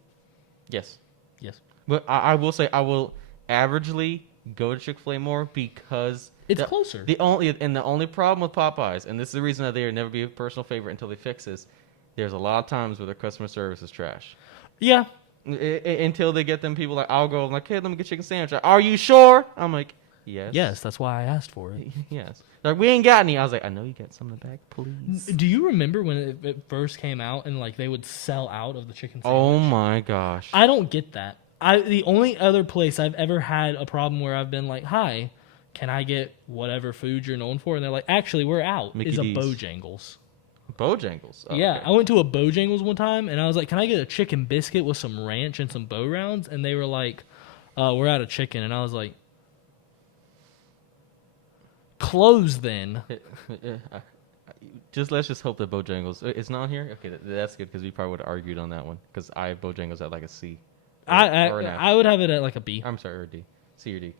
Yes. Yes. But I will say I will averagely go to Chick-fil-A more because It's closer. The only problem with Popeyes, and this is the reason that they will never be a personal favorite until they fix this, there's a lot of times where their customer service is trash. Yeah. Until they get them people like, I'll go, I'm like, hey, let me get chicken sandwich. Like, are you sure? I'm like, yes. Yes, that's why I asked for it. Yes. Like, we ain't got any. I was like, I know you got some in the back, please. Do you remember when it first came out and like they would sell out of the chicken sandwich? Oh my gosh. I don't get that. The only other place I've ever had a problem where I've been like, hi, can I get whatever food you're known for? And they're like, actually, we're out. Mickey is a D's. Bojangles. Bojangles. Oh, Yeah, okay. I went to a Bojangles one time, and I was like, can I get a chicken biscuit with some ranch and some Bo Rounds? And they were like, we're out of chicken. And I was like, close then. Let's just hope that Bojangles... It's not here? Okay, that's good, because we probably would have argued on that one, because I have Bojangles at like a C. Or an F. I would have it at like a B. I'm sorry, or a D. C or D.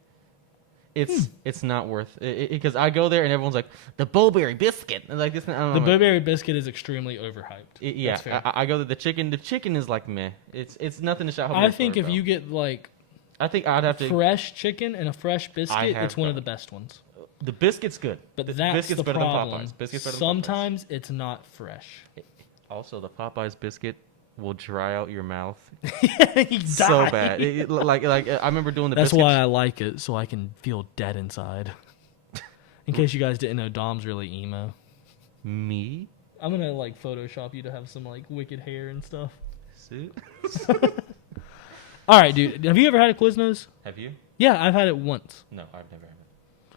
It's not worth it because I go there and everyone's like the Bowberry biscuit and like this. The Bowberry biscuit is extremely overhyped. Yeah, That's fair. I go to the chicken. The chicken is like meh. It's nothing to shout home. I think if you get like I think I'd have to. fresh chicken and a fresh biscuit, have it's one of that. the best ones. The biscuit's good, But the that's biscuit's the better problem. than Popeyes. Biscuit's better than Sometimes it's not fresh. Popeyes. Also, the Popeyes biscuit will dry out your mouth You so die. bad. Like I remember doing the. That's biscuits. why I like it, so I can feel dead inside. In case you guys didn't know, Dom's really emo. Me. I'm gonna like Photoshop you to have some like wicked hair and stuff. See? All right, dude. Have you ever had a Quiznos? Have you? Yeah, I've had it once. No, I've never had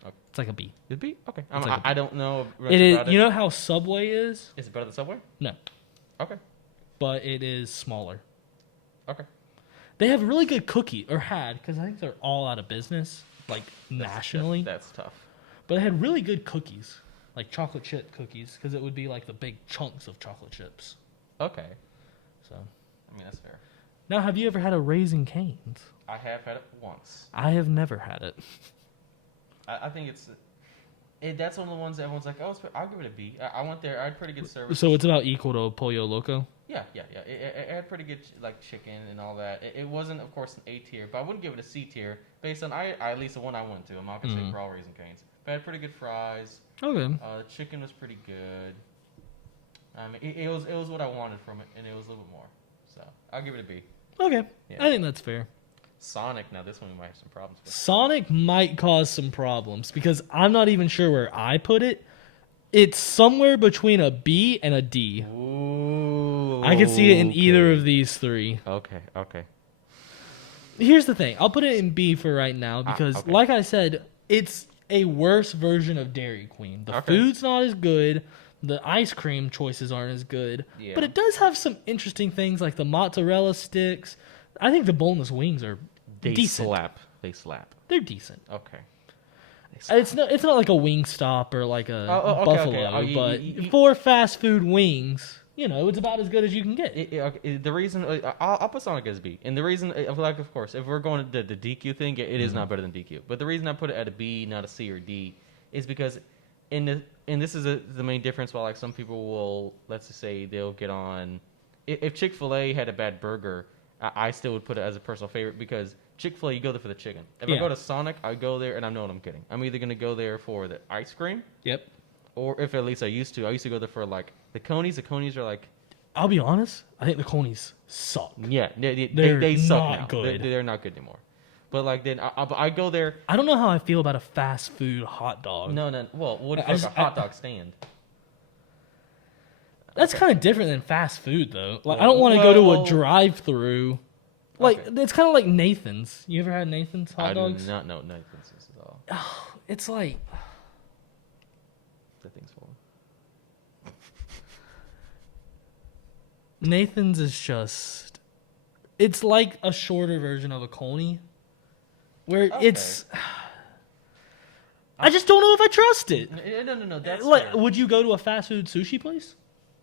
it. Okay. like a B. It'd be okay. It's like a B. I don't know. It is. You know how Subway is? Is it better than Subway? No, Okay. but it is smaller. Okay. They have really good cookie, or had, because I think they're all out of business, like nationally. That's tough. But they had really good cookies, like chocolate chip cookies, because it would be like the big chunks of chocolate chips. Okay. So, I mean, that's fair. now have you ever had a Raising Cane's? I have had it once. I have never had it. I think that's one of the ones that everyone's like, oh, I'll give it a B. I went there. I had pretty good service. So it's about equal to Pollo Loco? Yeah. It had pretty good like chicken and all that. It wasn't, of course, an A tier, but I wouldn't give it a C tier based on at least the one I went to. I'm not gonna say for all Raising Cane's, but it had pretty good fries. Okay. The chicken was pretty good. It was what I wanted from it, and it was a little bit more. So I'll give it a B. Okay. Yeah. I think that's fair. Sonic, now this one we might have some problems with. Sonic might cause some problems because I'm not even sure where I put it. It's somewhere between a B and a D. Ooh. I could see it in either of these three. Okay. Here's the thing. I'll put it in B for right now because, okay. like I said, it's a worse version of Dairy Queen. The food's not as good. The ice cream choices aren't as good. Yeah. But it does have some interesting things like the mozzarella sticks. I think the boneless wings are decent. They slap. They're decent. Okay. It's not like a Wingstop or like a okay, Buffalo, but for fast food wings, it's about as good as you can get. The reason I'll put Sonic as B, and the reason, like, of course, if we're going to the DQ thing, it is not better than DQ. But the reason I put it at a B, not a C or D, is because and this is the main difference. While like some people will, let's just say they'll get on, if Chick-fil-A had a bad burger, I still would put it as a personal favorite because Chick-fil-A, you go there for the chicken. If I go to Sonic, I go there and I know what I'm getting. I'm either going to go there for the ice cream. Yep. Or if at least I used to go there for like the conies. The conies are like... I'll be honest, I think the conies suck. Yeah, they suck not now. Good. They're not good anymore. But like then I go there... I don't know how I feel about a fast food hot dog. No. Well, what if a hot dog stand? That's kind of different than fast food, though. Like, I don't want to go to a drive-through. Like, it's kind of like Nathan's. You ever had Nathan's hot dogs? I do not know Nathan's at all. Oh, it's like... That thing's full. Nathan's is just... It's like a shorter version of a coney. Where it's... I just don't know if I trust it. No. That's like, fair. would you go to a fast food sushi place?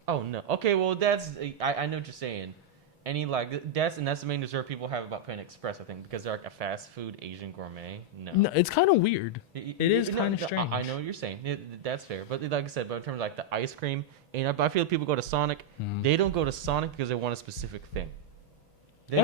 Oh no. Okay, well that's I know what you're saying. Any like that's the main dessert people have about Panda Express, I think, because they're like a fast food Asian gourmet. No, it's kind of weird. It is kind of strange. I know what you're saying. That's fair, but like I said, but in terms of like the ice cream, and I feel people go to Sonic. They don't go to Sonic because they want a specific thing. They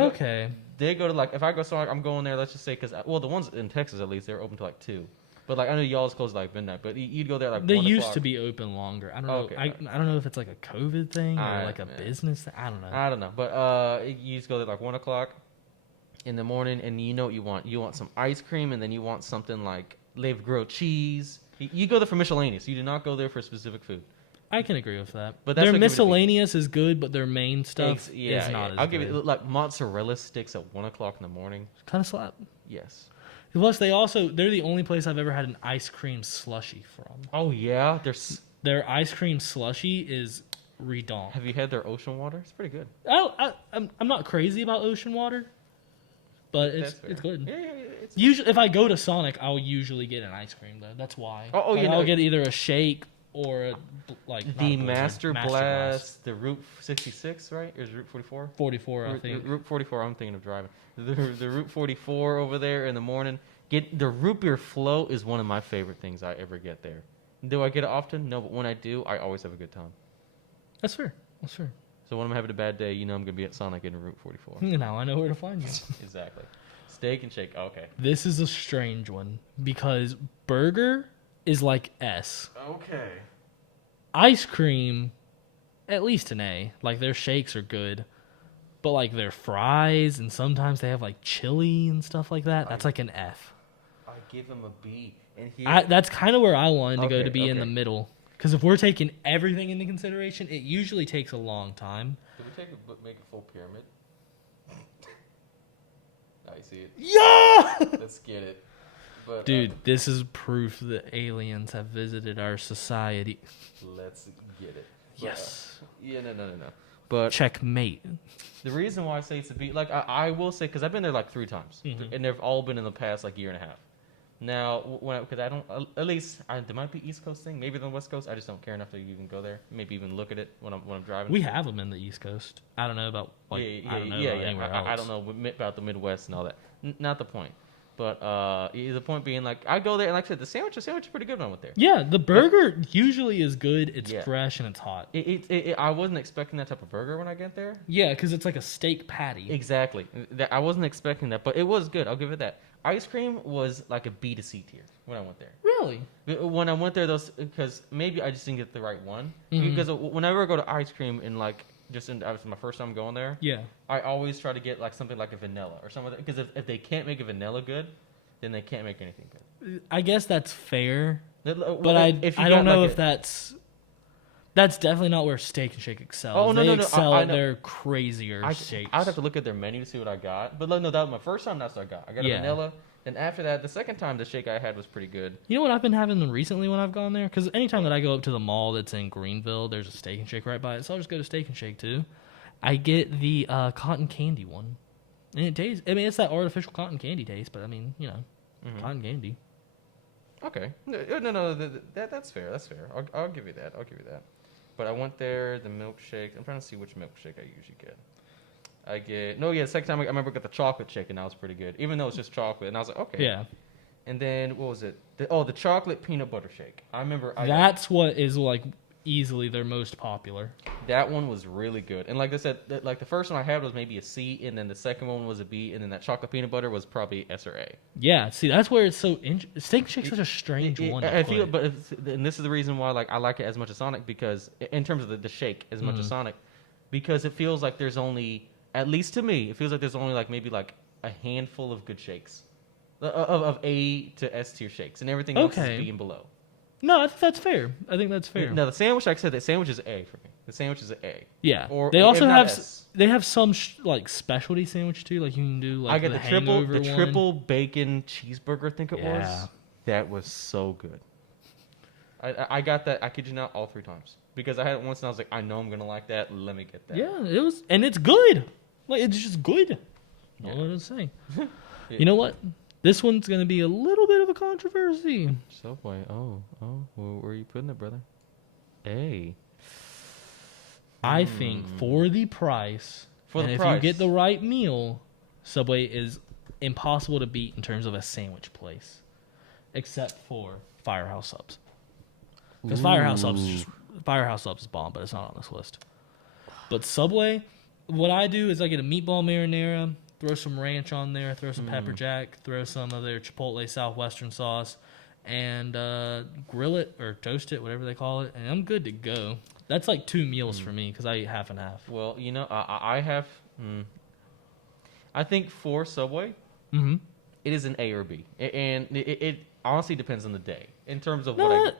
go to like if I go to Sonic, I'm going there. Let's just say because the ones in Texas at least they're open to like 2. But like I know y'all's closed like midnight, but you'd go there like they 1 used o'clock. to be open longer. I don't know. Okay, I don't know if it's like a COVID thing or like a business thing. I don't know. But you just go there like 1 o'clock in the morning, and you know what you want. You want some ice cream, and then you want something like they've grilled cheese. You go there for miscellaneous. You do not go there for specific food. I can agree with that. But their miscellaneous is good, but their main stuff is not as good. I'll give you like mozzarella sticks at 1 o'clock in the morning. Kind of slap. Yes. Plus, they're the only place I've ever had an ice cream slushy from. Oh yeah, their ice cream slushy is redonk. Have you had their ocean water? It's pretty good. I'm not crazy about ocean water, but it's good. Yeah, usually, if I go to Sonic, I'll usually get an ice cream though. That's why. I'll get either a shake or the Master Blast, the Route 66, right? Or is it Route 44? 44, I think. Route 44. I'm thinking of driving. The Route 44 over there in the morning. Get the root beer float is one of my favorite things I ever get there. Do I get it often? No, but when I do, I always have a good time. That's fair. So when I'm having a bad day, I'm going to be at Sonic in Route 44. Now I know where to find you. Exactly. Steak and shake. Okay. This is a strange one because burger is like S. Okay. Ice cream, at least an A. Like their shakes are good. But like their fries and sometimes they have like chili and stuff like that. That's like an F. I give them a B. And that's kind of where I wanted to go to be in the middle. Because if we're taking everything into consideration, it usually takes a long time. Can we make a full pyramid? Now you see it. Yeah! Let's get it. But, Dude, this is proof that aliens have visited our society. let's get it. But, Yes. No. But Checkmate. the reason why I say it's a B, like I will say, because I've been there like 3 times, and they've all been in the past like year and a half. Now, because I don't, at least there might be East Coast thing, maybe the West Coast. I just don't care enough to even go there. Maybe even look at it when I'm driving. We have them in the East Coast. I don't know about I don't know about anywhere else. I don't know about the Midwest and all that. Not the point. But the point being, like, I go there and like I said, the sandwich is pretty good when I went there. Yeah, the burger usually is good. It's fresh and it's hot. I wasn't expecting that type of burger when I get there. Yeah, because it's like a steak patty. Exactly. I wasn't expecting that, but it was good. I'll give it that. Ice cream was like a B to C tier when I went there. Really? When I went there, because maybe I just didn't get the right one. Because whenever I go to ice cream and like this was my first time going there. Yeah. I always try to get like something like a vanilla or something, because if they can't make a vanilla good, then they can't make anything good. I guess that's fair, But I don't know if that's definitely not where Steak and Shake excels. Oh, no, they no. excel I at know. their crazier shakes. I'd have to look at their menu to see what I got. But no, that was my first time. That's what I got. I got a vanilla. And after that, the second time, the shake I had was pretty good. You know what I've been having recently when I've gone there? Because anytime that I go up to the mall that's in Greenville, there's a Steak and Shake right by it. So I'll just go to Steak and Shake too. I get the cotton candy one. And it tastes, I mean, it's that artificial cotton candy taste, but I mean, you know, cotton candy. Okay. No, that's fair. That's fair. I'll give you that. But I went there, the milkshake. I'm trying to see which milkshake I usually get. The second time I remember I got the chocolate shake, and that was pretty good. Even though it's just chocolate, and I was like, okay. Yeah. And then, what was it? The chocolate peanut butter shake. I remember. That's what is like easily their most popular. That one was really good. And like I said, like the first one I had was maybe a C, and then the second one was a B, and then that chocolate peanut butter was probably S or A. Yeah, see, that's where it's so Steak and Shake's such a strange one. I feel, and this is the reason why like I like it as much as Sonic, because in terms of the shake as much as Sonic, because it feels like there's only, at least to me, it feels like there's only like maybe like a handful of good shakes, of A to S tier shakes, and everything else is B and below. No, I think that's fair. Now the sandwich, like I said, the sandwich is A for me. The sandwich is an A. Yeah. Or they also have S. they have some like specialty sandwich too. Like you can do like I got the triple one. bacon cheeseburger. I think it was. That was so good. I got that. I kid you not, all 3 times, because I had it once and I was like, I know I'm gonna like that. Let me get that. Yeah, it was, and it's good. Like it's just good. All I was saying. You know what? This one's gonna be a little bit of a controversy. Subway. Oh. Where are you putting it, brother? A. I think for the price, if you get the right meal, Subway is impossible to beat in terms of a sandwich place, except for Firehouse Subs. Because Firehouse Subs is bomb, but it's not on this list. But Subway, what I do is I get a meatball marinara, throw some ranch on there, throw some pepper jack, throw some of their Chipotle Southwestern sauce, and grill it or toast it, whatever they call it, and I'm good to go. That's like 2 meals for me because I eat half and half. Well, you know, I have. I think for Subway, Mm-hmm. it is an A or B, and it honestly depends on the day in terms of what I.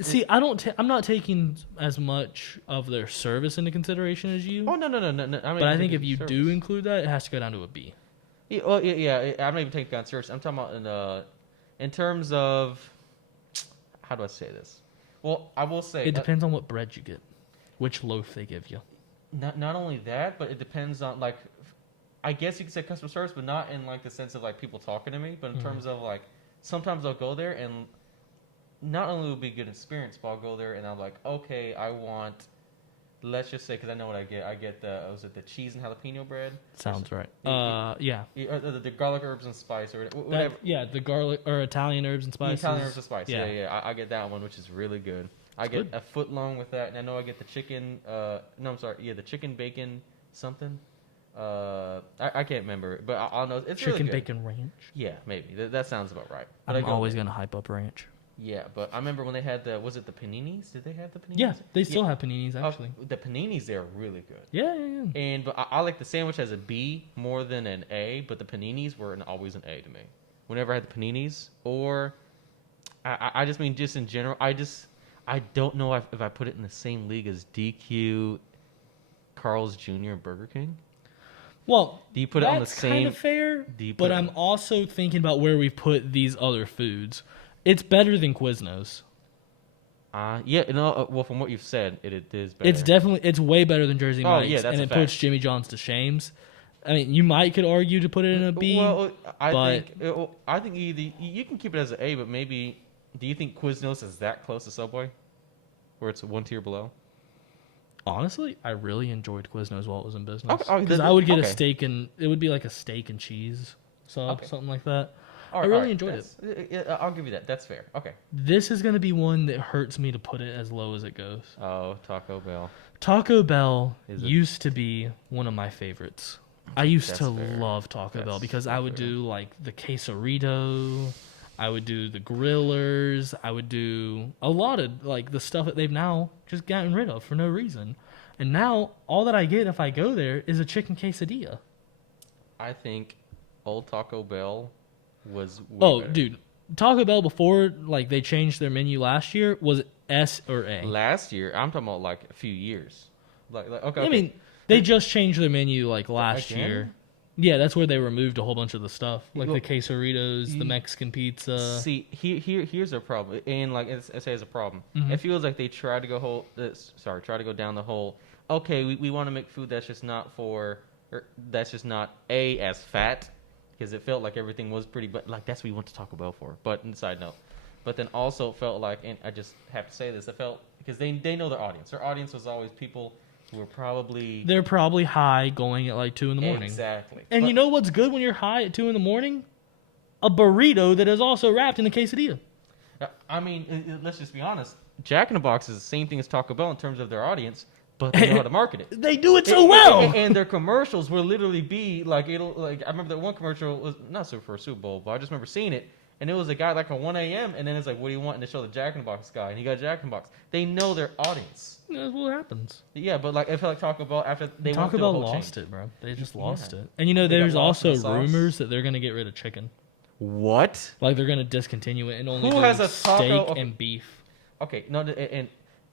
See, I'm not taking as much of their service into consideration as you. Oh no! I mean, but I think if you do include that, it has to go down to a B. Yeah. I'm not even taking on service. I'm talking about in terms of, how do I say this? Well, I will say it depends on what bread you get, which loaf they give you. Not only that, but it depends on, like, I guess you could say customer service, but not in like the sense of like people talking to me, but in terms of like sometimes I'll go there and not only will it be a good experience, but I'll go there and I'm like, okay, I want, let's just say, because I know what I get. I get the cheese and jalapeno bread. Sounds right. Yeah. Or the garlic herbs and spice or whatever. The garlic or Italian herbs and spices. Italian herbs and spice. Yeah. I get that one, which is really good. I get a foot long with that, and I know I get the chicken. The chicken bacon something. I can't remember, but I'll know it's chicken really good. Bacon ranch. Yeah, maybe that sounds about right. But I'm always gonna hype up ranch. Yeah, but I remember when they had was it the paninis? Did they have the paninis? Yeah, they still have paninis actually. The paninis there are really good. Yeah. But I like the sandwich as a B more than an A, but the paninis were always an A to me. Whenever I had the paninis, or I just mean just in general, I don't know if I put it in the same league as DQ, Carl's Jr., and Burger King. Well, Do you put it on the that's same? kind of fair, Do you put but it I'm on- also thinking about where we've put these other foods. It's better than Quiznos. Yeah, no. Well, from what you've said, it is better. It's way better than Jersey Oh, Mike's, yeah, that's and a it puts fact. Jimmy John's to shames. I mean, you could argue to put it in a B. Well, but- I think you can keep it as an A, but maybe. Do you think Quiznos is that close to Subway, where it's one tier below? Honestly, I really enjoyed Quiznos while it was in business. Okay, Because I would get a okay. steak and it would be like a steak and cheese sub, Okay. something like that. All I right, really enjoyed it. Yeah, I'll give you that. That's fair. Okay. This is going to be one that hurts me to put it as low as it goes. Oh, Taco Bell. Taco Bell Is it- used to be one of my favorites. I used That's to fair. love Taco Bell That's because so I would fair. do like the quesarito, I would do the grillers, I would do a lot of like the stuff that they've now just gotten rid of for no reason. And now all that I get if I go there is a chicken quesadilla. I think old Taco Bell was. Way Oh, better. dude, Taco Bell before like they changed their menu last year was S or A. Last year, I'm talking about like a few years. Like okay. I okay. mean, they just changed their menu like last Again? year. Yeah, that's where they removed a whole bunch of the stuff, like Well, the quesaritos, the Mexican pizza. See, here's a problem, and like I say, it's a problem. Mhm. It feels like they try to go down the whole. Okay, we want to make food that's just not that's just not as fat, because it felt like everything was pretty, but like that's what we went to Taco Bell for. But side note, but then also felt like, and I just have to say this, it felt because they know their audience. Their audience was always people who were probably They're probably high going at like 2 in the morning. Exactly. And But- you know what's good when you're high at 2 in the morning? A burrito that is also wrapped in a quesadilla. I mean, let's just be honest. Jack in the Box is the same thing as Taco Bell in terms of their audience, but they know how to market it. They do it so well. And their commercials will literally be like I remember that one commercial was not so for a Super Bowl, but I just remember seeing it, and it was a guy like at 1 a.m. and then it's like, what do you want? And they show the Jack in the Box guy, and he got Jack in the Box. They know their audience. That's what happens. Yeah, but like I feel like Taco Bell after they went Taco through a Bell whole lost change. it, bro. They just Yeah. lost it. And you know, They got there's lost in also the sauce? rumors that they're going to get rid of chicken. What? Like they're going to discontinue it and only Who do has a taco- steak and beef. Okay, no, and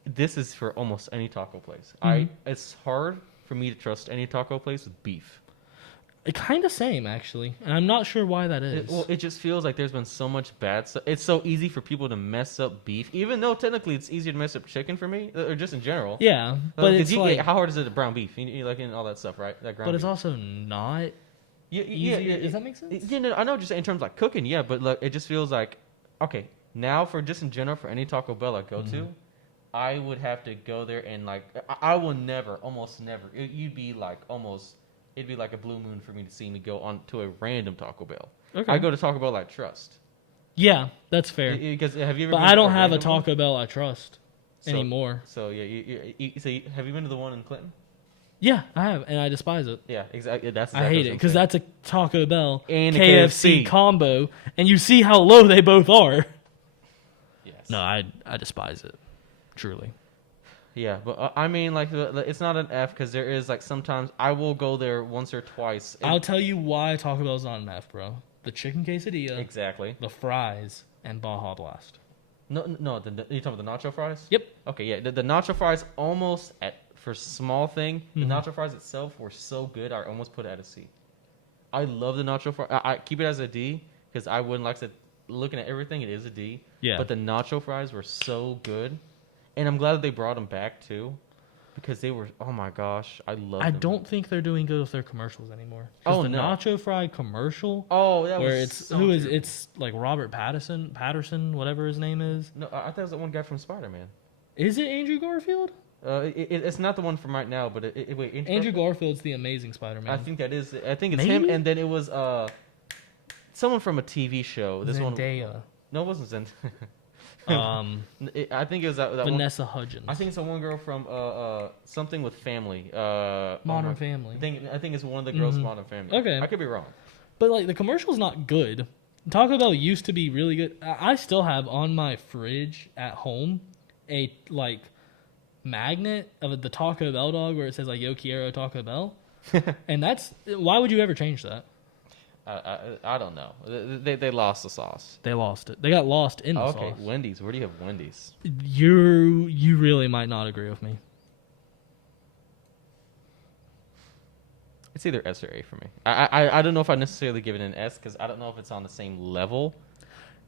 this is for almost any taco place. Mhm. It's hard for me to trust any taco place with beef. It kind of same actually, and I'm not sure why that is. It just feels like there's been so much bad stuff. It's so easy for people to mess up beef, even though technically it's easier to mess up chicken for me, or just in general. Yeah, but it's like, how hard is it to brown beef? You like in all that stuff, right? That ground but it's beef. also not easier. Does that make sense? Yeah, no, I know. Just in terms of like cooking, yeah, but look, it just feels like okay. Now, for just in general, for any Taco Bell I go to, I would have to go there and like I will never, almost never. You'd be like almost. It'd be like a blue moon for me to see me go on to a random Taco Bell. Okay. I go to Taco Bell I trust. Yeah, that's fair. Because have you ever? But been I to don't have a random one? Taco Bell I trust So- anymore. So yeah, have you been to the one in Clinton? Yeah, I have, and I despise it. Yeah, exactly. That's I hate it because that's a Taco Bell And a KFC KFC. combo, and you see how low they both are. yes. No, I despise it, truly. Yeah, but I mean, like, it's not an F because there is like sometimes I will go there once or twice. and- I'll tell you why Taco Bell's not an F, bro. The chicken quesadilla, exactly. the fries, and Baja Blast. No, you talking about the nacho fries? Yep. Okay, yeah. The nacho fries almost for small thing. Mhm. The nacho fries itself were so good. I almost put it at a C. I love the nacho fries. I keep it as a D because I wouldn't like to. Looking at everything, it is a D. Yeah. But the nacho fries were so good, and I'm glad that they brought them back too, because they were. Oh my gosh, I love. I them. don't think they're doing good with their commercials anymore. 'Cause Oh, the no. nacho fry commercial, Oh, that where was it's so who is terrible. it's like Robert Patterson, whatever his name is. No, I thought it was the one guy from Spider-Man. Is it Andrew Garfield? It's not the one from right now, but wait, Andrew Garfield's the Amazing Spider-Man. I think that is. I think it's Maybe? him, and then it was someone from a TV show. This one. Zendaya. No, it wasn't Zend. I think it was that one. Vanessa Hudgens. I think it's the one girl from something with Family. Modern Family. I think it's one of the girls from Mhm. Modern Family. Okay. I could be wrong. But like the commercial's not good. Taco Bell used to be really good. I still have on my fridge at home a like magnet of the Taco Bell dog where it says like Yo Quiero Taco Bell. And that's why would you ever change that? I don't know. They lost the sauce. They lost it. They got lost in the Okay, sauce. Wendy's. Where do you have Wendy's? You really might not agree with me. It's either S or A for me. I don't know if I necessarily give it an S because I don't know if it's on the same level.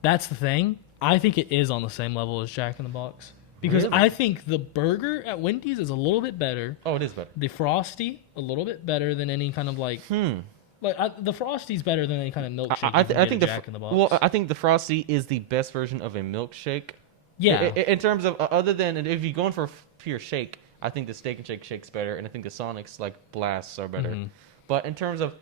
That's the thing. I think it is on the same level as Jack in the Box. Because Really? I think the burger at Wendy's is a little bit better. Oh, it is better. The Frosty, a little bit better than any kind of like... the Frosty's better than any kind of milkshake. I think Jack in the Box. Well, I think the Frosty is the best version of a milkshake. Yeah. In terms of other than if you're going for a pure shake, I think the Steak and Shake shake's better, and I think the Sonic's like blasts are better. But in terms of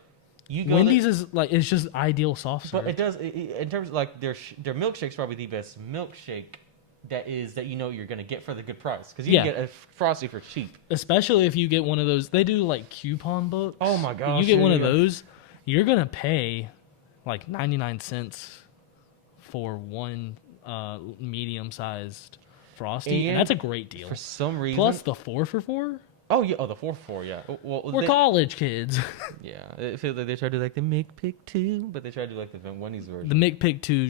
Wendy's is like it's just ideal soft serve. but it does in terms of like their milkshake's probably the best milkshake that you know you're gonna get for the good price because you can get a Frosty for cheap. Especially if you get one of those, they do like coupon books. Oh my gosh! You get one of those, you're gonna pay like 99 cents for one medium-sized Frosty, and that's a great deal. For some reason, plus the 4 for $4. Oh yeah, the 4 for 4, yeah. Well, we're college kids. Yeah, it feels like they try to do like the McPick 2, but they try to do like the Wendy's version. The McPick 2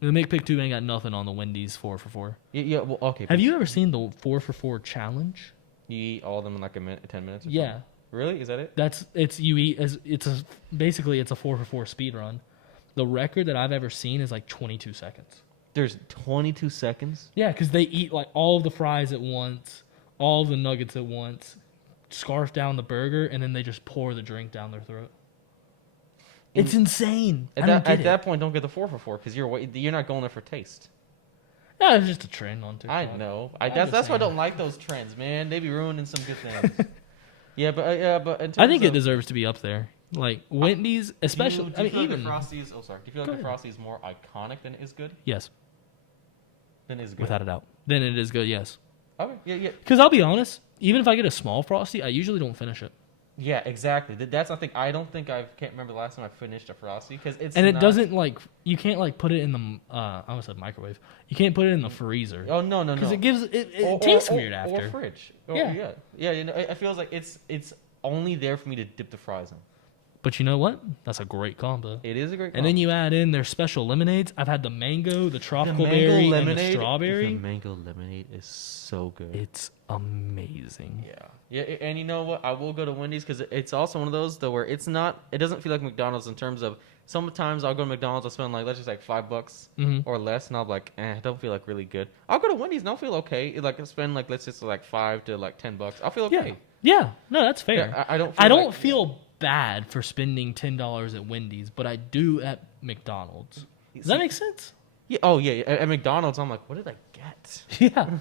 the McPick 2 ain't got nothing on the Wendy's 4 for $4. Yeah. Well, okay. Have you ever seen the 4 for $4 challenge? You eat all of them in like 10 minutes. Or Yeah. something? Really? Is that it? Basically it's a 4 for 4 speed run. The record that I've ever seen is like 22 seconds. There's 22 seconds. Yeah, because they eat like all of the fries at once, all of the nuggets at once, scarf down the burger, and then they just pour the drink down their throat. It's insane. At that point, don't get the 4 for 4 because you're not going there for taste. No, it's just a trend on TikTok. I know. That's why I don't like those trends, man. They be ruining some good things. but in terms I think it deserves to be up there. Like Wendy's, especially. Do you feel like the Frosty's? Oh, sorry. Do you feel like the Frosty's more iconic than it is good? Yes. Then it is good. Without a doubt. Then it is good. Yes. Okay. Yeah. Because I'll be honest, even if I get a small Frosty, I usually don't finish it. Yeah, exactly. That's the thing. I don't think can't remember the last time I finished a Frosty because it's and it doesn't like you can't like put it in the I almost said microwave. You can't put it in the freezer. Oh no because it gives it tastes weird after. Or fridge. Yeah. You know, it feels like it's only there for me to dip the fries in. But you know what? That's a great combo. It is a great combo. And then you add in their special lemonades. I've had the mango, the tropical berry, and the strawberry. The mango lemonade is so good. It's amazing. Yeah, and you know what? I will go to Wendy's because it's also one of those though where it doesn't feel like McDonald's in terms of sometimes I'll go to McDonald's, I'll spend like let's just like $5 or less, and I'll be like, I don't feel like really good. I'll go to Wendy's and I'll feel okay. Like I'll spend like let's just like $5 to like $10. I'll feel okay. Yeah. No, that's fair. Yeah, I don't feel bad for spending $10 at Wendy's, but I do at McDonald's. Does that make sense? Yeah. Oh yeah. At McDonald's, I'm like, what did I get? Yeah.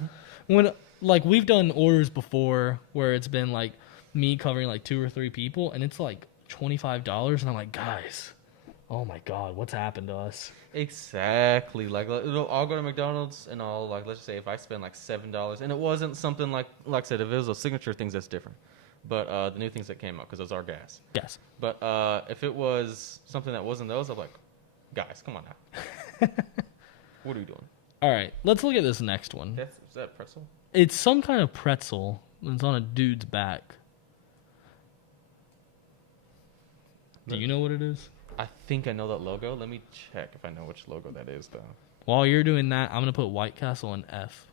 When like we've done orders before where it's been like me covering like 2 or 3 people, and it's like $25, and I'm like, guys, oh my god, what's happened to us? Exactly. Like I'll go to McDonald's and I'll like let's just say if I spend like $7, and it wasn't something like I said, if it was a signature things, that's different. But the new things that came out because those are gas. Yes. But if it was something that wasn't those, I'm like, guys, come on now. What are we doing? All right, let's look at this next one. Is that pretzel? It's some kind of pretzel. It's on a dude's back. Do you know what it is? I think I know that logo. Let me check if I know which logo that is, though. While you're doing that, I'm going to put White Castle in F.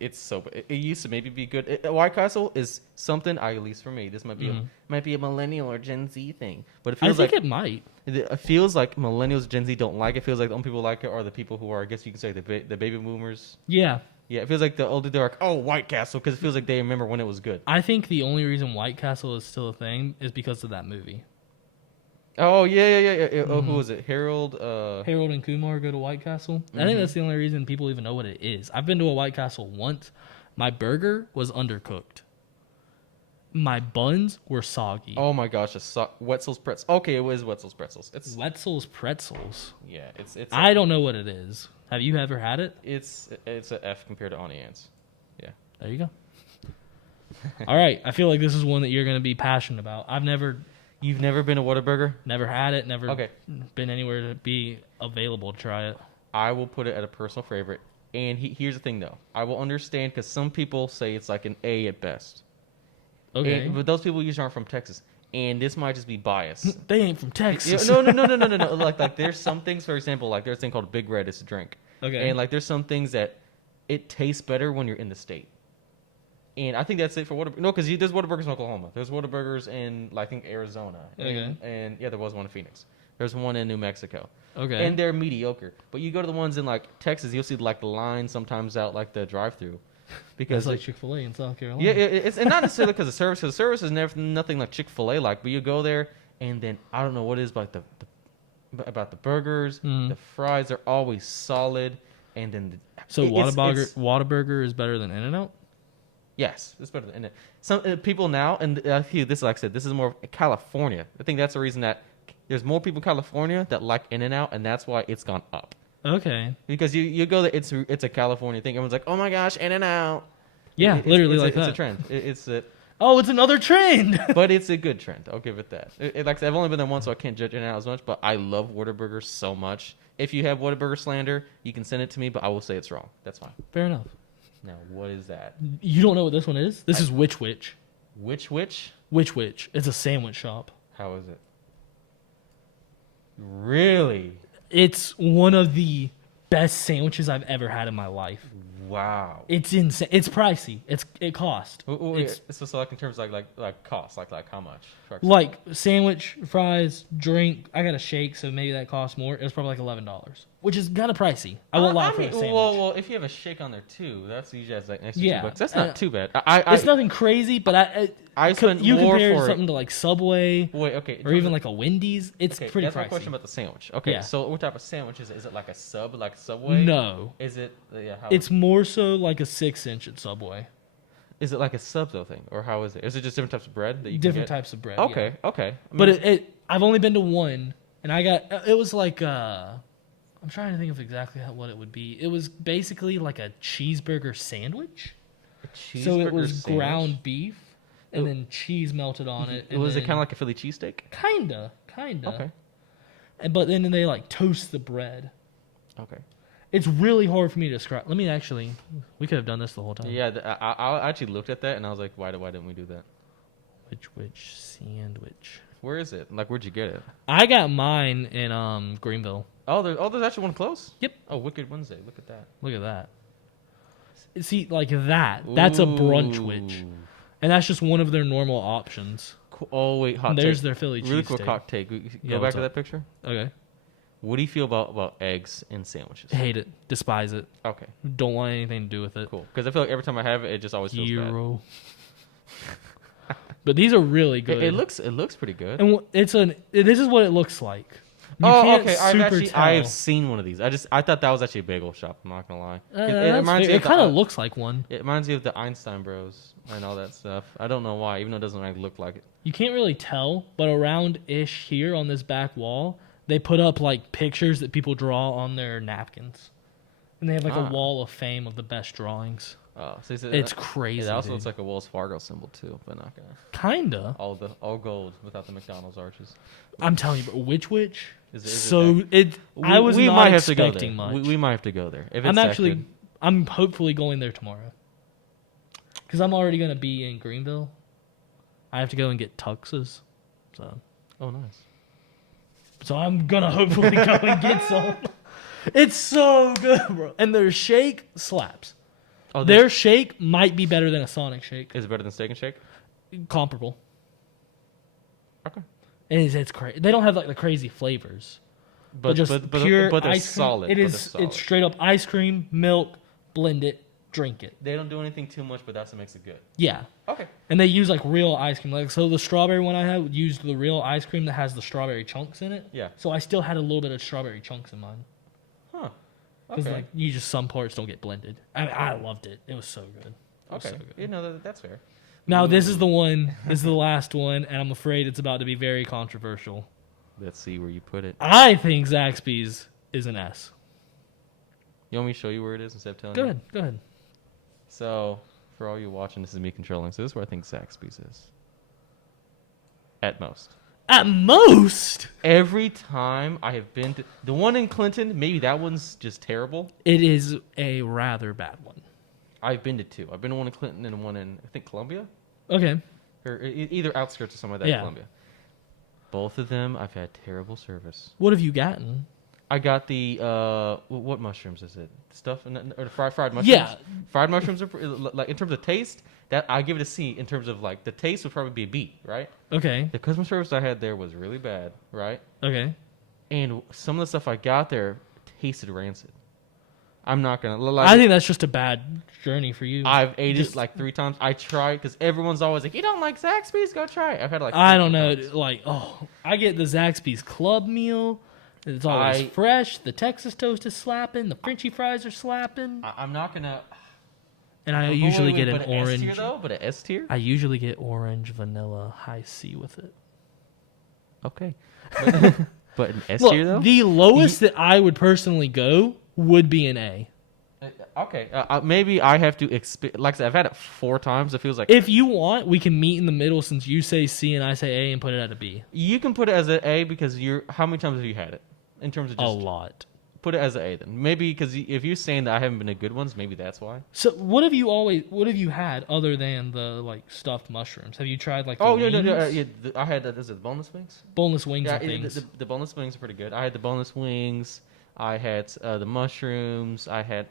It's so. It used to maybe be good. White Castle is something, at least for me. This might be a millennial or Gen Z thing, but it feels it might. It feels like millennials, Gen Z don't like it. It feels like the only people who like it are the people who are, I guess you could say, the baby boomers. Yeah. Yeah, it feels like the older they're like, oh, White Castle, because it feels like they remember when it was good. I think the only reason White Castle is still a thing is because of that movie. Oh yeah. Oh, who was it? Harold and Kumar go to White Castle. I think that's the only reason people even know what it is. I've been to a White Castle once. My burger was undercooked. My buns were soggy. Oh my gosh, Wetzel's Pretzels. Okay, it was Wetzel's Pretzels. It's Wetzel's Pretzels. Yeah, it's. I don't know what it is. Have you ever had it? It's a F compared to Auntie Anne's. Yeah. There you go. All right, I feel like this is one that you're going to be passionate about. You've never been to Whataburger? Never had it. Never been anywhere to be available to try it. I will put it at a personal favorite. And here's the thing, though. I will understand because some people say it's like an A at best. Okay. But those people usually aren't from Texas. And this might just be bias. They ain't from Texas. No. Like there's some things, for example, like there's a thing called Big Red. It's a drink. Okay. And like there's some things that it tastes better when you're in the state. And I think that's it for Whataburger. No, because there's Whataburgers in Oklahoma. There's Whataburgers in, I think, Arizona. Okay. And yeah, there was one in Phoenix. There's one in New Mexico. Okay. And they're mediocre. But you go to the ones in, like, Texas, you'll see, like, the line sometimes out, like, the drive-through. Because it's like Chick-fil-A in South Carolina. Yeah, it's and not necessarily because of service. Because the service is never nothing like Chick-fil-A like. But you go there, and then I don't know what it is about the burgers. The fries are always solid. And then Whataburger is better than In-N-Out? Yes, it's better than In-N-Out. Some people now, and this is like I said, this is more of California. I think that's the reason that there's more people in California that like In-N-Out, and that's why it's gone up. Okay. Because you go there, it's a California thing. Everyone's like, oh my gosh, In-N-Out. Yeah, literally like that. It's a trend. It's another trend. but it's a good trend. I'll give it that. Like I said, I've only been there once, so I can't judge In-N-Out as much. But I love Whataburger so much. If you have Whataburger slander, you can send it to me, but I will say it's wrong. That's fine. Fair enough. Now, what is that? You don't know what this one is? This is Which Wich. Which? Which? It's a sandwich shop. How is it? Really? It's one of the best sandwiches I've ever had in my life. Wow. It's insane. It's pricey. It costs. So like in terms of like cost, like how much? Like sandwich, fries, drink. I got a shake, so maybe that costs more. It was probably like $11, which is kind of pricey. I won't lie for a sandwich. Well, if you have a shake on there too, that's usually like extra $2. That's not too bad. It's nothing crazy, but I spent you more compare for something to like Subway, or even like a Wendy's. It's pretty that's pricey. my question about the sandwich. Okay, Yeah. so what type of sandwich is it? Is it like a sub, like Subway? No. Is it? Yeah. It's more so like a 6-inch at Subway. Is it like a sub though thing, or how is it? Is it just different types of bread that you Different can get? types of bread. Okay, yeah. okay. But I've only been to one, and I got it was like I'm trying to think of exactly what it would be. It was basically like a cheeseburger sandwich. So it was ground beef and then cheese melted on it. Was it kind of like a Philly cheesesteak? Kinda. Okay. But then they like toast the bread. Okay. It's really hard for me to describe. We could have done this the whole time. Yeah, I actually looked at that and I was like, why didn't we do that? Which sandwich? Where is it? Like, where'd you get it? I got mine in Greenville. Oh, there's actually one close? Yep. Oh, Wicked Wednesday. Look at that. Look at that. See, like that. That's a brunch witch. And that's just one of their normal options. Cool. Oh, wait, hot There's take. their Philly cheesesteak. Really quick hot take. Go back to that picture. Okay. What do you feel about eggs in sandwiches? Hate it. Despise it. Okay. Don't want anything to do with it. Cool. Because I feel like every time I have it, it just always feels bad. But these are really good. It looks pretty good. And this is what it looks like. Okay. I have seen one of these. I thought that was actually a bagel shop. I'm not gonna lie. It kind of looks like one. It reminds me of the Einstein Bros and all that stuff. I don't know why, even though it doesn't really look like it. You can't really tell, but around-ish here on this back wall, they put up like pictures that people draw on their napkins, and they have like a wall of fame of the best drawings. So it's crazy. It also looks like a Wells Fargo symbol too, but not gonna. Kinda. All gold without the McDonald's arches. I'm telling you, but which we might have to go expecting there. much. We might have to go there. If it's I'm hopefully going there tomorrow, because I'm already gonna be in Greenville. I have to go and get tuxes, so. Oh, nice. So I'm gonna hopefully go and get some. It's so good, bro. And their shake slaps. Oh, their shake might be better than a Sonic shake. Is it better than Steak and Shake? Comparable. Okay. It's crazy. They don't have like the crazy flavors, but pure but they're ice cream. solid. It's straight up ice cream, milk, blend it, drink it. They don't do anything too much, but that's what makes it good. Yeah. Okay. And they use like real ice cream. Like so, the strawberry one I had used the real ice cream that has the strawberry chunks in it. Yeah. So I still had a little bit of strawberry chunks in mine. Huh. Because like some parts don't get blended. I loved it. It was so good. Okay. So good. You know that's fair. Now this is the one. This is the last one, and I'm afraid it's about to be very controversial. Let's see where you put it. I think Zaxby's is an S. You want me to show you where it is instead of telling you? Go ahead. So, for all you watching, this is me controlling. So this is where I think Zaxby's is. At most. At most? Every time I have been to... The one in Clinton, maybe that one's just terrible. It is a rather bad one. I've been to two. I've been to one in Clinton and one in, I think, Columbia? Okay. Or either outskirts or somewhere like that in Columbia. Both of them, I've had terrible service. What have you gotten? I got the what mushrooms is it? Stuff or the fried mushrooms? Yeah. Fried mushrooms are like in terms of taste. That I give it a C. In terms of like the taste would probably be a B, right? Okay. The customer service I had there was really bad, right? Okay. And some of the stuff I got there tasted rancid. I'm not gonna. Like, I think that's just a bad journey for you. I've ate it like 3 times. I tried because everyone's always like, "You don't like Zaxby's? Go try it." I've had like. I don't know. times. Like, I get the Zaxby's club meal. It's always fresh. The Texas toast is slapping. The Frenchy fries are slapping. I'm not gonna. And I usually get an but orange. S tier though, but an S tier. I usually get orange, vanilla, high C with it. Okay. But an S Look, tier though. the lowest that I would personally go would be an A. Okay. Maybe I have to like I said, I've had it 4 times. It feels like If you want, we can meet in the middle since you say C and I say A and put it at a B. you can put it as an A because how many times have you had it? In terms of just A lot. Put it as an A then. Maybe because if you're saying that I haven't been to good ones, maybe that's why. So what have you had other than the like stuffed mushrooms? Have you tried like the wings? Yeah, I had is it boneless wings? Boneless wings Yeah, and things. the boneless wings are pretty good. I had the boneless wings. I had the mushrooms. I had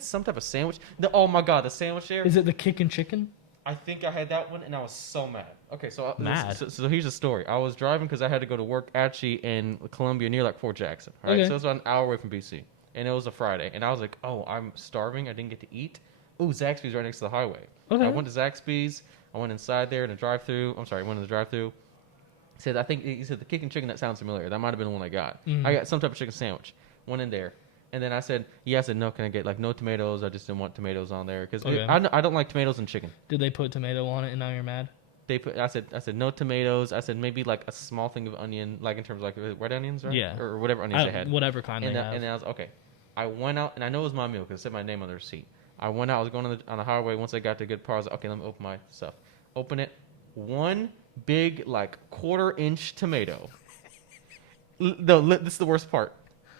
some type of sandwich. Oh my god, the sandwich there. Is it the kickin' chicken? I think I had that one, and I was so mad. Okay, so Mad? So here's the story. I was driving because I had to go to work actually in Columbia near like Fort Jackson. Right, Okay. so it's about an hour away from BC, and it was a Friday, and I was like, oh, I'm starving. I didn't get to eat. Ooh, Zaxby's right next to the highway. Okay. I went to Zaxby's. I went inside there in the drive-through. I went in the drive-through. Said I think he said the kicking chicken. That sounds familiar. That might have been the one I got. Mhm. I got some type of chicken sandwich. Went in there. And then I said, no, can I get like no tomatoes? I just didn't want tomatoes on there because Okay. I don't like tomatoes in chicken. Did they put tomato on it and now you're mad? I said no tomatoes. I said maybe like a small thing of onion, like in terms of like red onions, right? Yeah. Or whatever onions they had. Whatever kind And they have. then I was okay. I went out and I know it was my meal because it said my name on the receipt. I went out. I was going on the highway. Once I got to a good part, I was like, okay, let me open my stuff. Open it. One big like 1/4-inch tomato. No, this is the worst part.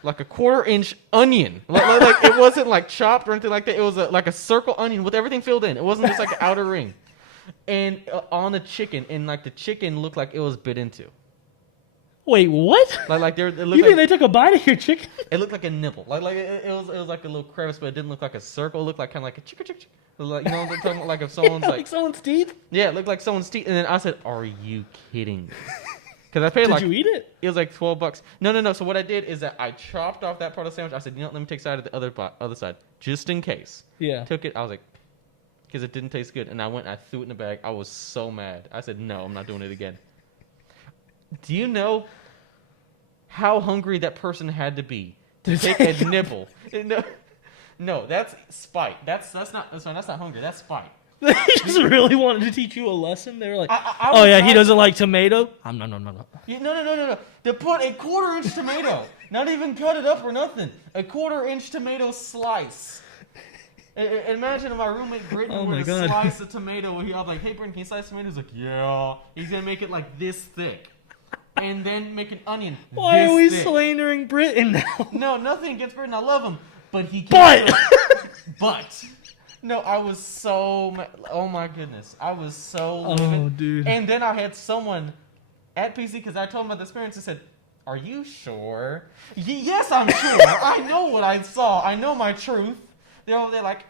Like a 1/4-inch onion. Like it wasn't like chopped or anything like that. It was like a circle onion with everything filled in. It wasn't just like an outer ring. And on the chicken, and like the chicken looked like it was bit into. Wait, what? Like there, it looked You like, mean they took a bite of your chicken? it looked like a nipple. Like it was like a little crevice, but it didn't look like a circle. It looked like kind of like a chick. Like you know what I'm talking about? Like if someone's like someone's teeth? yeah, it looked like someone's teeth. And then I said, "Are you kidding me?" Because I paid Did like you eat it? It was like $12. No. So what I did is that I chopped off that part of the sandwich. I said, let me take side of the other side, just in case. Yeah. Took it. I was like, because it didn't taste good, and I went and I threw it in the bag. I was so mad. I said, no, I'm not doing it again. Do you know how hungry that person had to be to take a nibble? No, that's spite. That's not hungry. That's spite. They just really wanted to teach you a lesson. They were like, I "Oh was yeah, he doesn't like tomato." No. No. To put a 1/4-inch tomato, not even cut it up or nothing. A 1/4-inch tomato slice. Imagine if my roommate Britton were to slice a tomato. I'm like, "Hey, Britton, can you slice tomato?" He's like, "Yeah." He's gonna make it like this thick, and then make an onion. Why this are we thick. slandering Britain now? No, nothing against Britton. I love him, but he can't. But. No, I was so oh my goodness. I was so livid. Dude. And then I had someone at PC, because I told him about the experience, I said, are you sure? Yes, I'm sure. I know what I saw. I know my truth. They're like,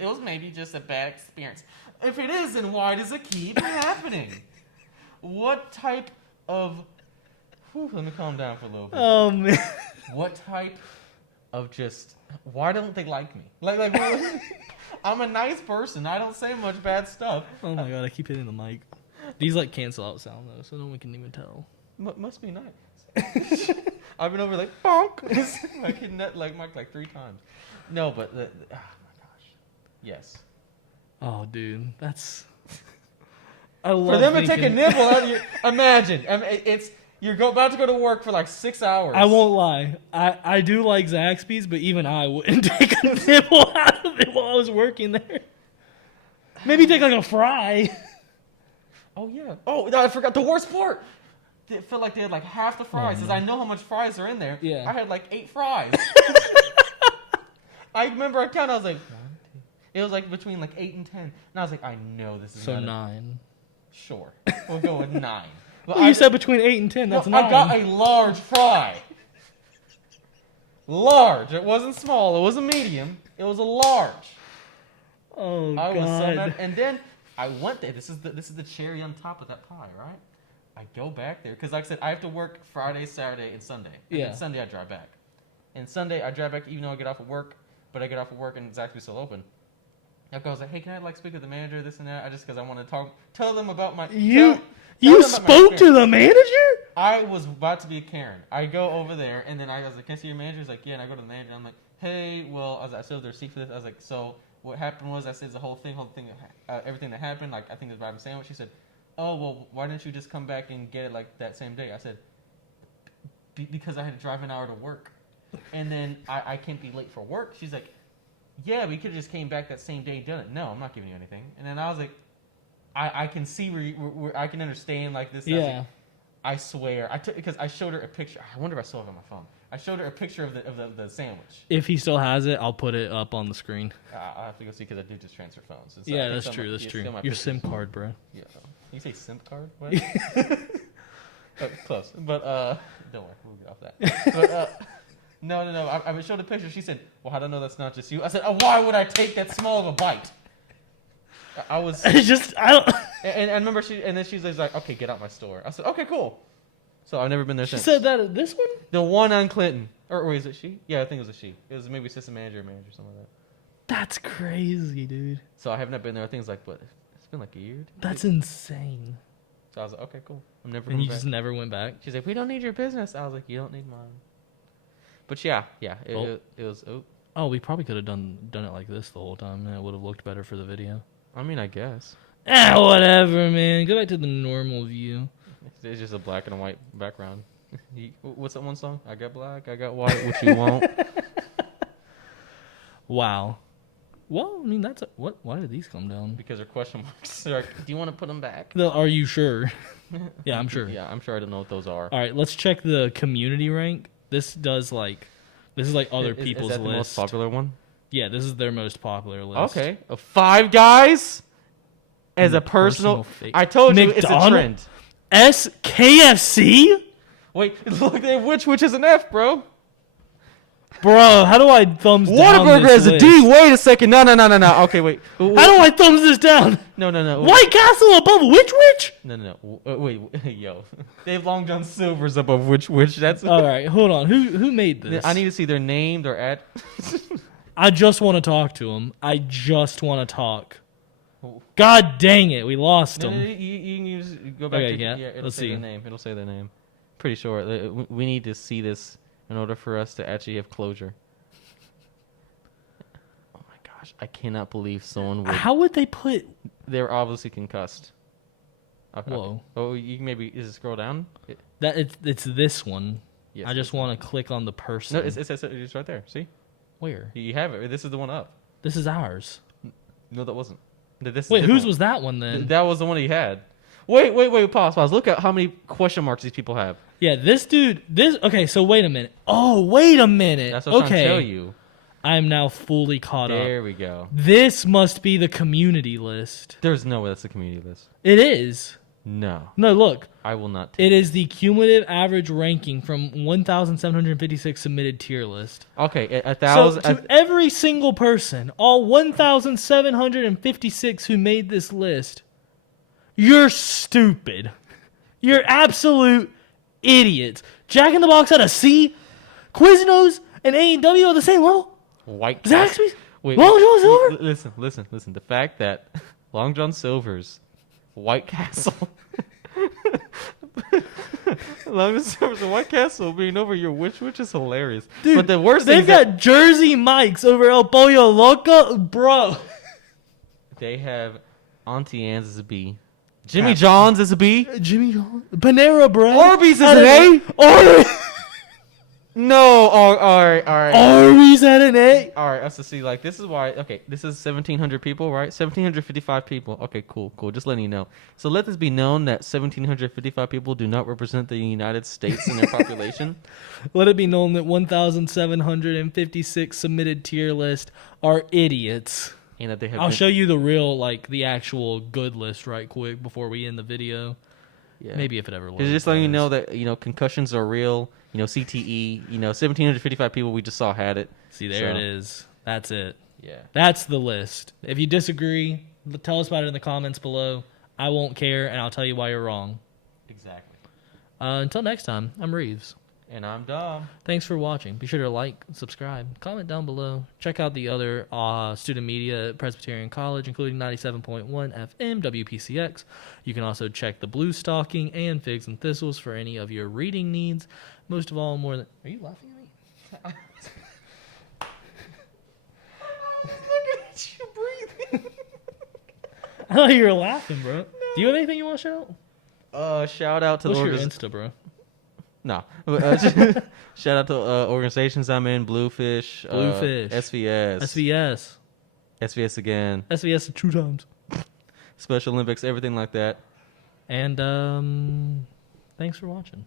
it was maybe just a bad experience. If it is, then why does it keep happening? What type of... let me calm down for a little bit. Oh, man. What type of just... Why don't they like me? Like I'm a nice person. I don't say much bad stuff. Oh my god, I keep hitting the mic. These like cancel out sound though, so no one can even tell. Must be nice. I've been over like bonk. Like hitting that like mic like 3 times. No, but oh my gosh, yes. Oh, dude, that's. I love for them to take a nibble out of you. Imagine, it's. You're about to go to work for like 6 hours. I won't lie. I do like Zaxby's, but even I wouldn't take a nibble out of it while I was working there. Maybe take like a fry. Oh, yeah. Oh, I forgot the worst part. It felt like they had like half the fries, because I know how much fries are in there. Yeah. I had like 8 fries. I remember I counted, I was like, 1, 2. It was like between like 8 and 10. And I was like, I know this is So not 9. Sure. We'll go with 9. But Well, you said between 8 and 10. That's 9. I got a large fry. Large. It wasn't small. It wasn't medium. It was a large. Oh I was so God. mad. And then I went there. This is the cherry on top of that pie, right? I go back there because, like I said, I have to work Friday, Saturday, and Sunday. And Yeah. then Sunday I drive back. And Sunday I drive back even though I get off of work, but I get off of work and it's actually still open. I was like, hey, can I like speak with the manager, this and that? Just because I want to tell them about my. You tell them about my spoke to experience. the manager? I was about to be a Karen. I go over there, and then I was like, can I see your manager? He's like, yeah. And I go to the manager, and I'm like, hey, well, I still have the receipt for this. I was like, so what happened was, I said the whole thing, everything that happened, like, I think it was by sandwich. She said, oh, well, why didn't you just come back and get it, like, that same day? I said, because I had to drive an hour to work. And then I can't be late for work. She's like, yeah, we could have just came back that same day and done it. No, I'm not giving you anything. And then I was like, I can see where I can understand, like, this. Yeah. I swear, because I showed her a picture. I wonder if I still have it on my phone. I showed her a picture of the sandwich. If he still has it, I'll put it up on the screen. I'll have to go see because I do just transfer phones. So Yeah, that's true. That's true. Your SIM card, bro. Yeah. You say SIM card? What? Close, but don't worry, we'll get off that. But no. I showed a picture. She said, "Well, how do I know that's not just you?" I said, "Why would I take that small of a bite?" I was. It's just I don't. And I remember then she's like, "Okay, get out my store." I said, "Okay, cool." So I've never been there She since. said that at this one. The one on Clinton, or is it she? Yeah, I think it was a she. It was maybe assistant manager, or something like that. That's crazy, dude. So I have not been there. I think it's like, but it's been like a year. That's insane. So I was like, okay, cool. I'm never. And going you back. just never went back. She's like, we don't need your business. I was like, you don't need mine. But yeah. It was. Oh, we probably could have done it like this the whole time, and it would have looked better for the video. I mean, I guess Whatever, man. Go back to the normal view. it's just a black and a white background. What's that one song? I got black, I got white. What you want? Wow. Well, I mean, that's what. Why did these come down? Because they're question marks. They're like, do you want to put them back? Are you sure? Yeah, I'm sure. Yeah, I'm sure. I don't know what those are. All right, let's check the community rank. This is like other people's Is that the list. most popular one? Yeah, this is their most popular list. Okay, Five Guys as The a personal. fa- I told you it's a McDonald? trend. KFC? Wait, look, which is an F, bro? Bro, how do I thumbs down Whataburger this is a list? D. Wait a second. No. Okay, wait. How do I thumbs this down? No. White Castle above which? No. Wait, yo. They have Long John Silver's above which. That's. All right, hold on. Who made this? I need to see their name, their ad. I just want to talk to him. I just want to talk. God dang it, we lost No, him. you can just go back Okay, to yeah, it'll let's say see. their name. It'll say their name. Pretty sure. We need to see this in order for us to actually have closure. Oh my gosh, I cannot believe someone would. How would they put? They're obviously concussed. Okay. Whoa. Oh, you can maybe scroll down. That it's this one. Yes, I just want to click on the person. No, it's right there. See, Where? you have it. This is the one up. This is ours. No, that wasn't. This is Wait, different. whose was that one then? That was the one he had. Wait. Pause. Look at how many question marks these people have. Yeah, this dude. Okay, so wait a minute. Oh, wait a minute. That's what I'm okay. trying to tell you. I am now fully caught up. There we go. This must be the community list. There's no way that's the community list. It is. No, No, look. I will not. Take It is the cumulative average ranking from 1,756 submitted tier list. Okay, a So thousand. to every single person, all 1,756 who made this list, you're stupid. You're absolute idiots. Jack in the Box had a C. Quiznos and A&W are the same level. White. Zaxby's. Wait, Long John Silver. Listen. The fact that Long John Silver's White Castle, Long John Silver's and White Castle being over your which is hilarious. Dude, but the worst thing they've is that got Jersey Mike's over El Pollo Loco, bro. they have Auntie Anne's as a B, Jimmy John's as a B, Jimmy John, Panera Bread, Arby's as an A. No, all right. Arby's at an A. All right, let's see. Like, this is why. Okay, this is 1,700 people, right? 1,755 people. Okay, cool. Just letting you know. So let this be known that 1,755 people do not represent the United States in their population. Let it be known that 1,756 submitted tier list are idiots. And that they have. I'll show you the real, the actual good list right quick before we end the video. Yeah. Maybe if it ever Because loads. just letting you know that that, concussions are real. CTE, 1,755 people we just saw had it. is. See, there So, it is. That's it. Yeah. That's the list. If you disagree, tell us about it in the comments below. I won't care, and I'll tell you why you're wrong. Exactly. Until next time, I'm Reeves. And I'm Dom. Thanks for watching. Be sure to like, subscribe, comment down below. Check out the other student media at Presbyterian College, including 97.1 FM WPCX. You can also check the Blue Stocking and Figs and Thistles for any of your reading needs. Most of all, more than... Are you laughing at me? Look at you breathing. I thought you were laughing, bro. No. Do you have anything you want to shout out? Shout out to What's the your Insta, bro? No. Shout out to organizations I'm in. Bluefish. SVS. SVS. SVS again. SVS 2 times. Special Olympics, everything like that. And thanks for watching.